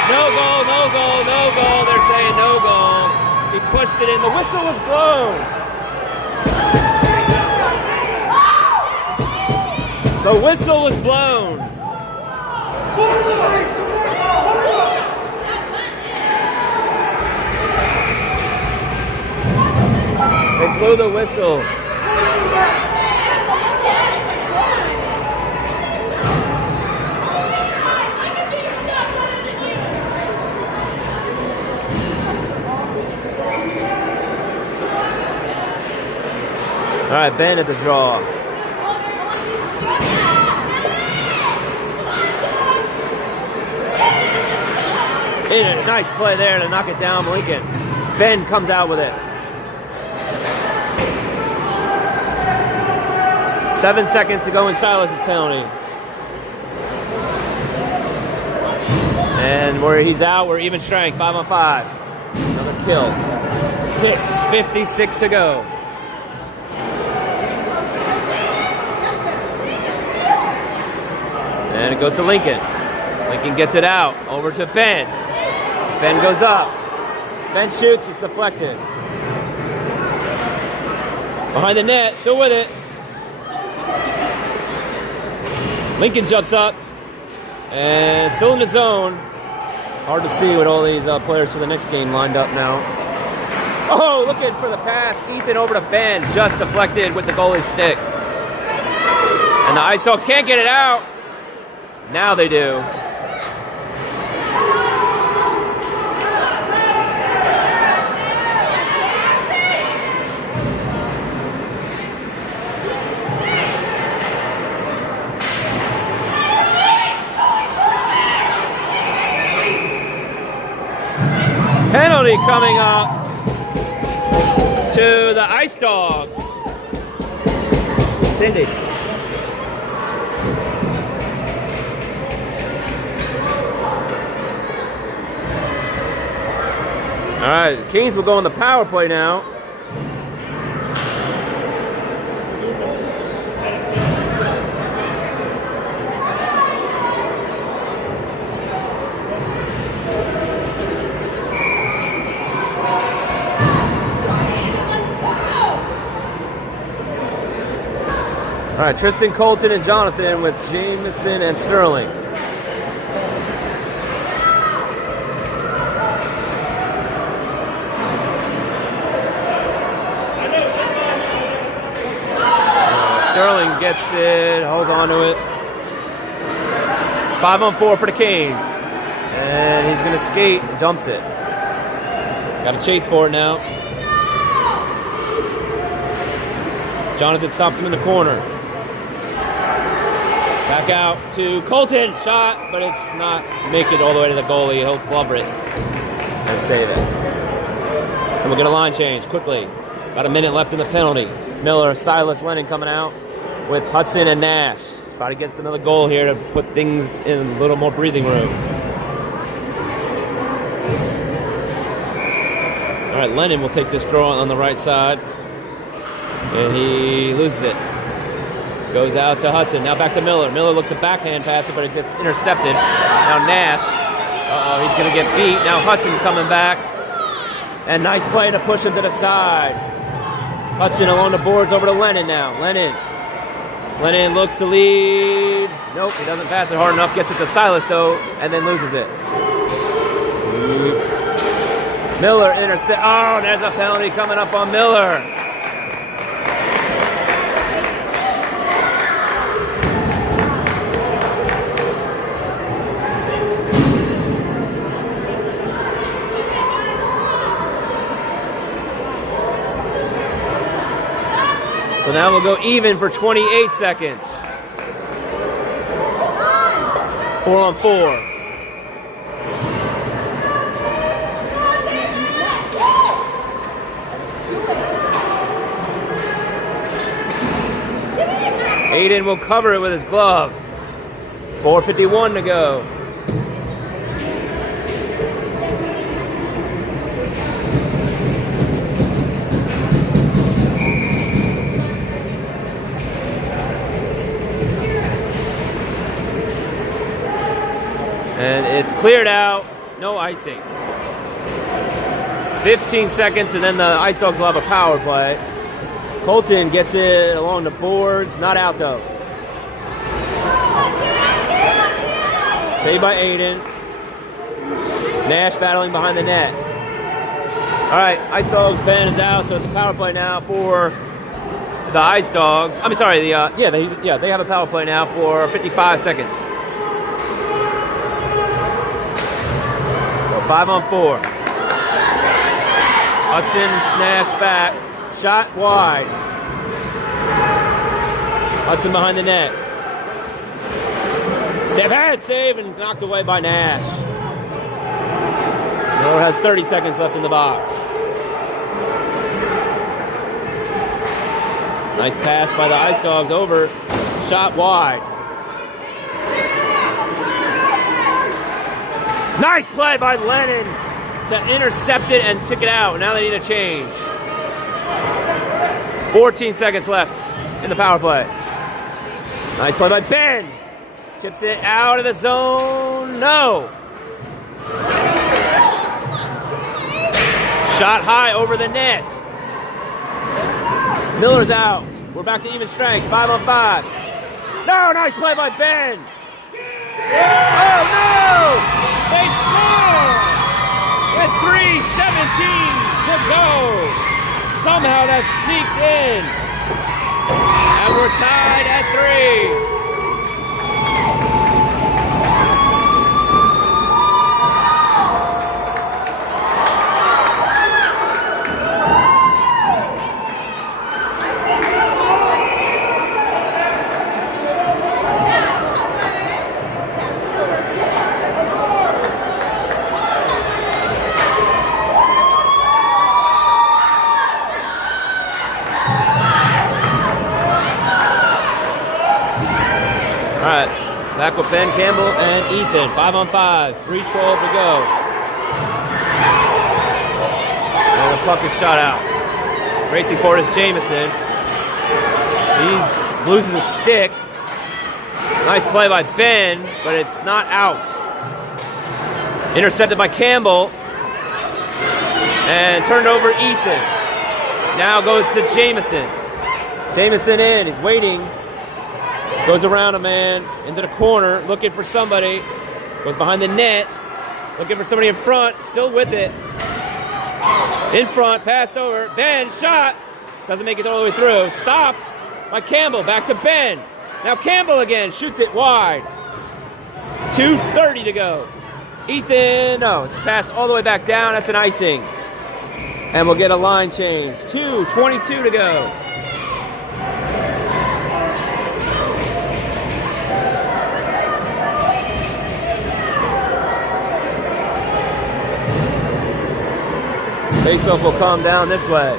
no goal, no goal, no goal. They're saying no goal. He pushed it in. The whistle was blown. The whistle was blown. They blew the whistle. All right, Ben at the draw. A nice play there to knock it down, Lincoln. Ben comes out with it. 7 seconds to go in Silas's penalty. And where he's out, we're even strength, 5 on 5. Another kill. 6:56 to go. And it goes to Lincoln. Lincoln gets it out. Over to Ben. Ben goes up. Ben shoots. It's deflected. Behind the net. Still with it. Lincoln jumps up. And still in the zone. Hard to see with all these players for the next game lined up now. Oh, looking for the pass. Ethan over to Ben. Just deflected with the goalie's stick. And the Ice Dogs can't get it out. Now they do. Penalty coming up to the Ice Dogs. Cindy. All right, the Canes will go on the power play now. All right, Tristan, Colton, and Jonathan with Jameson and Sterling. Sterling gets it, holds on to it. It's 5 on 4 for the Canes. And he's going to skate and dumps it. Got a chase for it now. Jonathan stops him in the corner. Back out to Colton. Shot, but it's not make it all the way to the goalie. He'll blubber it and save it. And we'll get a line change quickly. About a minute left in the penalty. Miller, Silas, Lennon coming out with Hudson and Nash. Try to get another goal here to put things in a little more breathing room. All right, Lennon will take this draw on the right side. And he loses it. Goes out to Hudson. Now back to Miller. Miller looked to backhand pass it, but it gets intercepted. Now Nash. Uh-oh, he's going to get beat. Now Hudson coming back. And nice play to push him to the side. Hudson along the boards over to Lennon now. Lennon looks to lead. Nope, he doesn't pass it hard enough. Gets it to Silas, though, and then loses it. Miller intercept. Oh, there's a penalty coming up on Miller. So now we'll go even for 28 seconds. 4 on 4. Aiden will cover it with his glove. 4:51 to go. And it's cleared out. No icing. 15 seconds, and then the Ice Dogs will have a power play. Colton gets it along the boards. Not out, though. Saved by Aiden. Nash battling behind the net. All right, Ice Dogs Ben is out, so it's a power play now for the Ice Dogs. I mean, sorry, they have a power play now for 55 seconds. So 5-on-4. Hudson, Nash back. Shot wide. Hudson behind the net. Bad save and knocked away by Nash. Miller has 30 seconds left in the box. Nice pass by the Ice Dogs over. Shot wide. Nice play by Lennon to intercept it and kick it out. Now they need a change. 14 seconds left in the power play. Nice play by Ben. Chips it out of the zone. No. Shot high over the net. Miller's out. We're back to even strength. 5-on-5. No, nice play by Ben. Oh, no. They score with 3:17 to go. Somehow that sneaked in. And we're tied at 3. Back with Ben Campbell and Ethan. 5-on-5. 3:12 to go. And the puck is shot out. Racing for it is Jamison. He loses a stick. Nice play by Ben, but it's not out. Intercepted by Campbell. And turned over Ethan. Now goes to Jamison. Jamison in. He's waiting. Goes around a man, into the corner, looking for somebody. Goes behind the net, looking for somebody in front, still with it. In front, passed over. Ben, shot. Doesn't make it all the way through. Stopped by Campbell, back to Ben. Now Campbell again, shoots it wide. 2:30 to go. Ethan, no, it's passed all the way back down. That's an icing. And we'll get a line change. 2:22 to go. Faceoff will come down this way.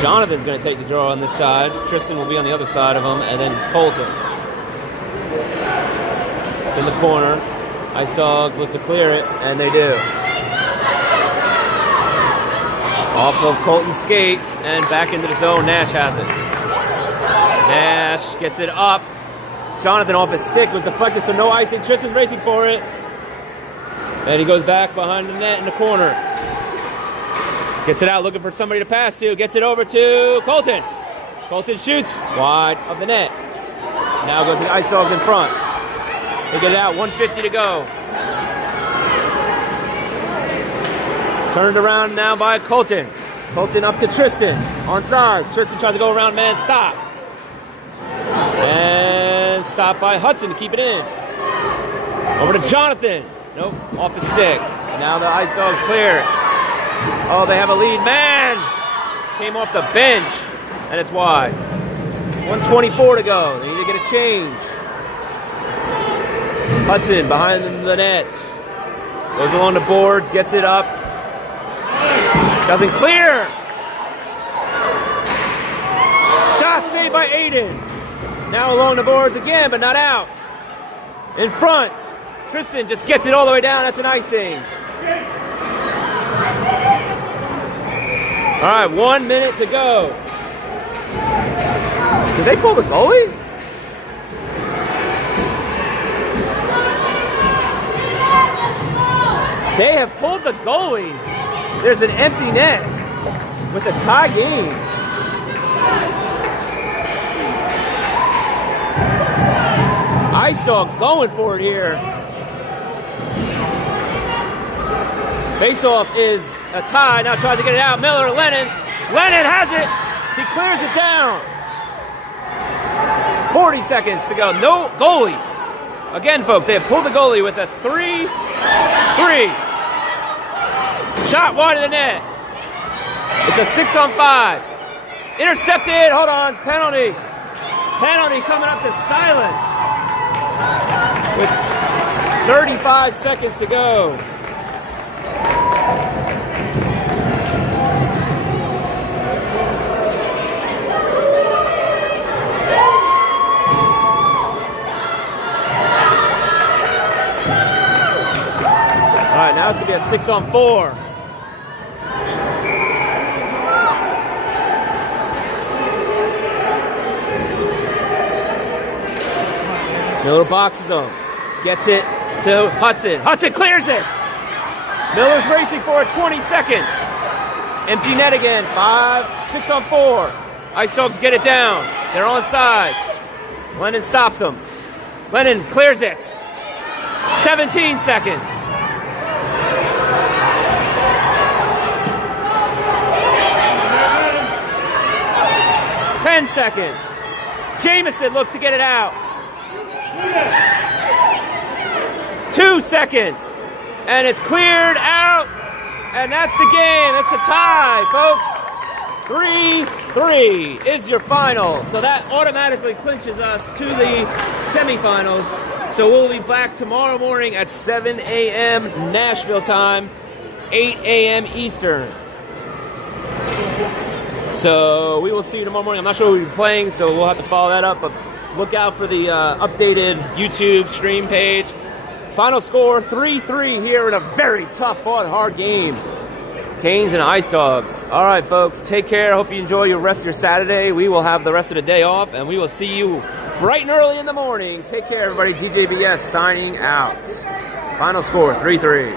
Jonathan's going to take the draw on this side. Tristan will be on the other side of him, and then Colton. It's in the corner. Ice Dogs look to clear it, and they do. Off of Colton's skates, and back into the zone. Nash has it. Nash gets it up. Jonathan off his stick, was deflected, so no icing. Tristan's racing for it. And he goes back behind the net in the corner. Gets it out, looking for somebody to pass to. Gets it over to Colton. Colton shoots wide of the net. Now goes the Ice Dogs in front. They get it out, 1:50 to go. Turned around now by Colton. Colton up to Tristan. Onside. Tristan tries to go around, man, stopped. And stopped by Hudson to keep it in. Over to Jonathan. Nope, off his stick. And now the Ice Dogs clear. Oh, they have a lead. Man! Came off the bench, and it's wide. 1:24 to go. They need to get a change. Hudson behind the net. Goes along the boards, gets it up. Doesn't clear. Shot saved by Aiden. Now along the boards again, but not out. In front. Tristan just gets it all the way down. That's an icing. All right, 1 minute to go. Did they pull the goalie? They have pulled the goalie. There's an empty net with a tie game. Ice Dogs going for it here. Face-off is a tie. Now tries to get it out. Miller, Lennon. Lennon has it. He clears it down. 40 seconds to go. No goalie. Again, folks, they have pulled the goalie with a 3-3. Shot wide of the net. It's a 6-on-5. Intercepted. Hold on. Penalty. Penalty coming up to Silas with 35 seconds to go. All right, now it's going to be a 6-on-4. Miller boxes him. Gets it to Hudson. Hudson clears it. Miller's racing for it. 20 seconds. Empty net again. 6-on-4. Ice Dogs get it down. They're on sides. Lennon stops him. Lennon clears it. 17 seconds. Ten seconds. Jamison looks to get it out. 2 seconds. And it's cleared out. And that's the game. It's a tie, folks. 3-3 is your final. So that automatically clinches us to the semifinals. So we'll be back tomorrow morning at 7 a.m. Nashville time, 8 a.m. Eastern. So we will see you tomorrow morning. I'm not sure we'll be playing, so we'll have to follow that up. But look out for the updated YouTube stream page. Final score, 3-3 here in a very tough, hard game. Canes and Ice Dogs. All right, folks, take care. Hope you enjoy your rest of your Saturday. We will have the rest of the day off, and we will see you bright and early in the morning. Take care, everybody. DJBS signing out. Final score, 3-3.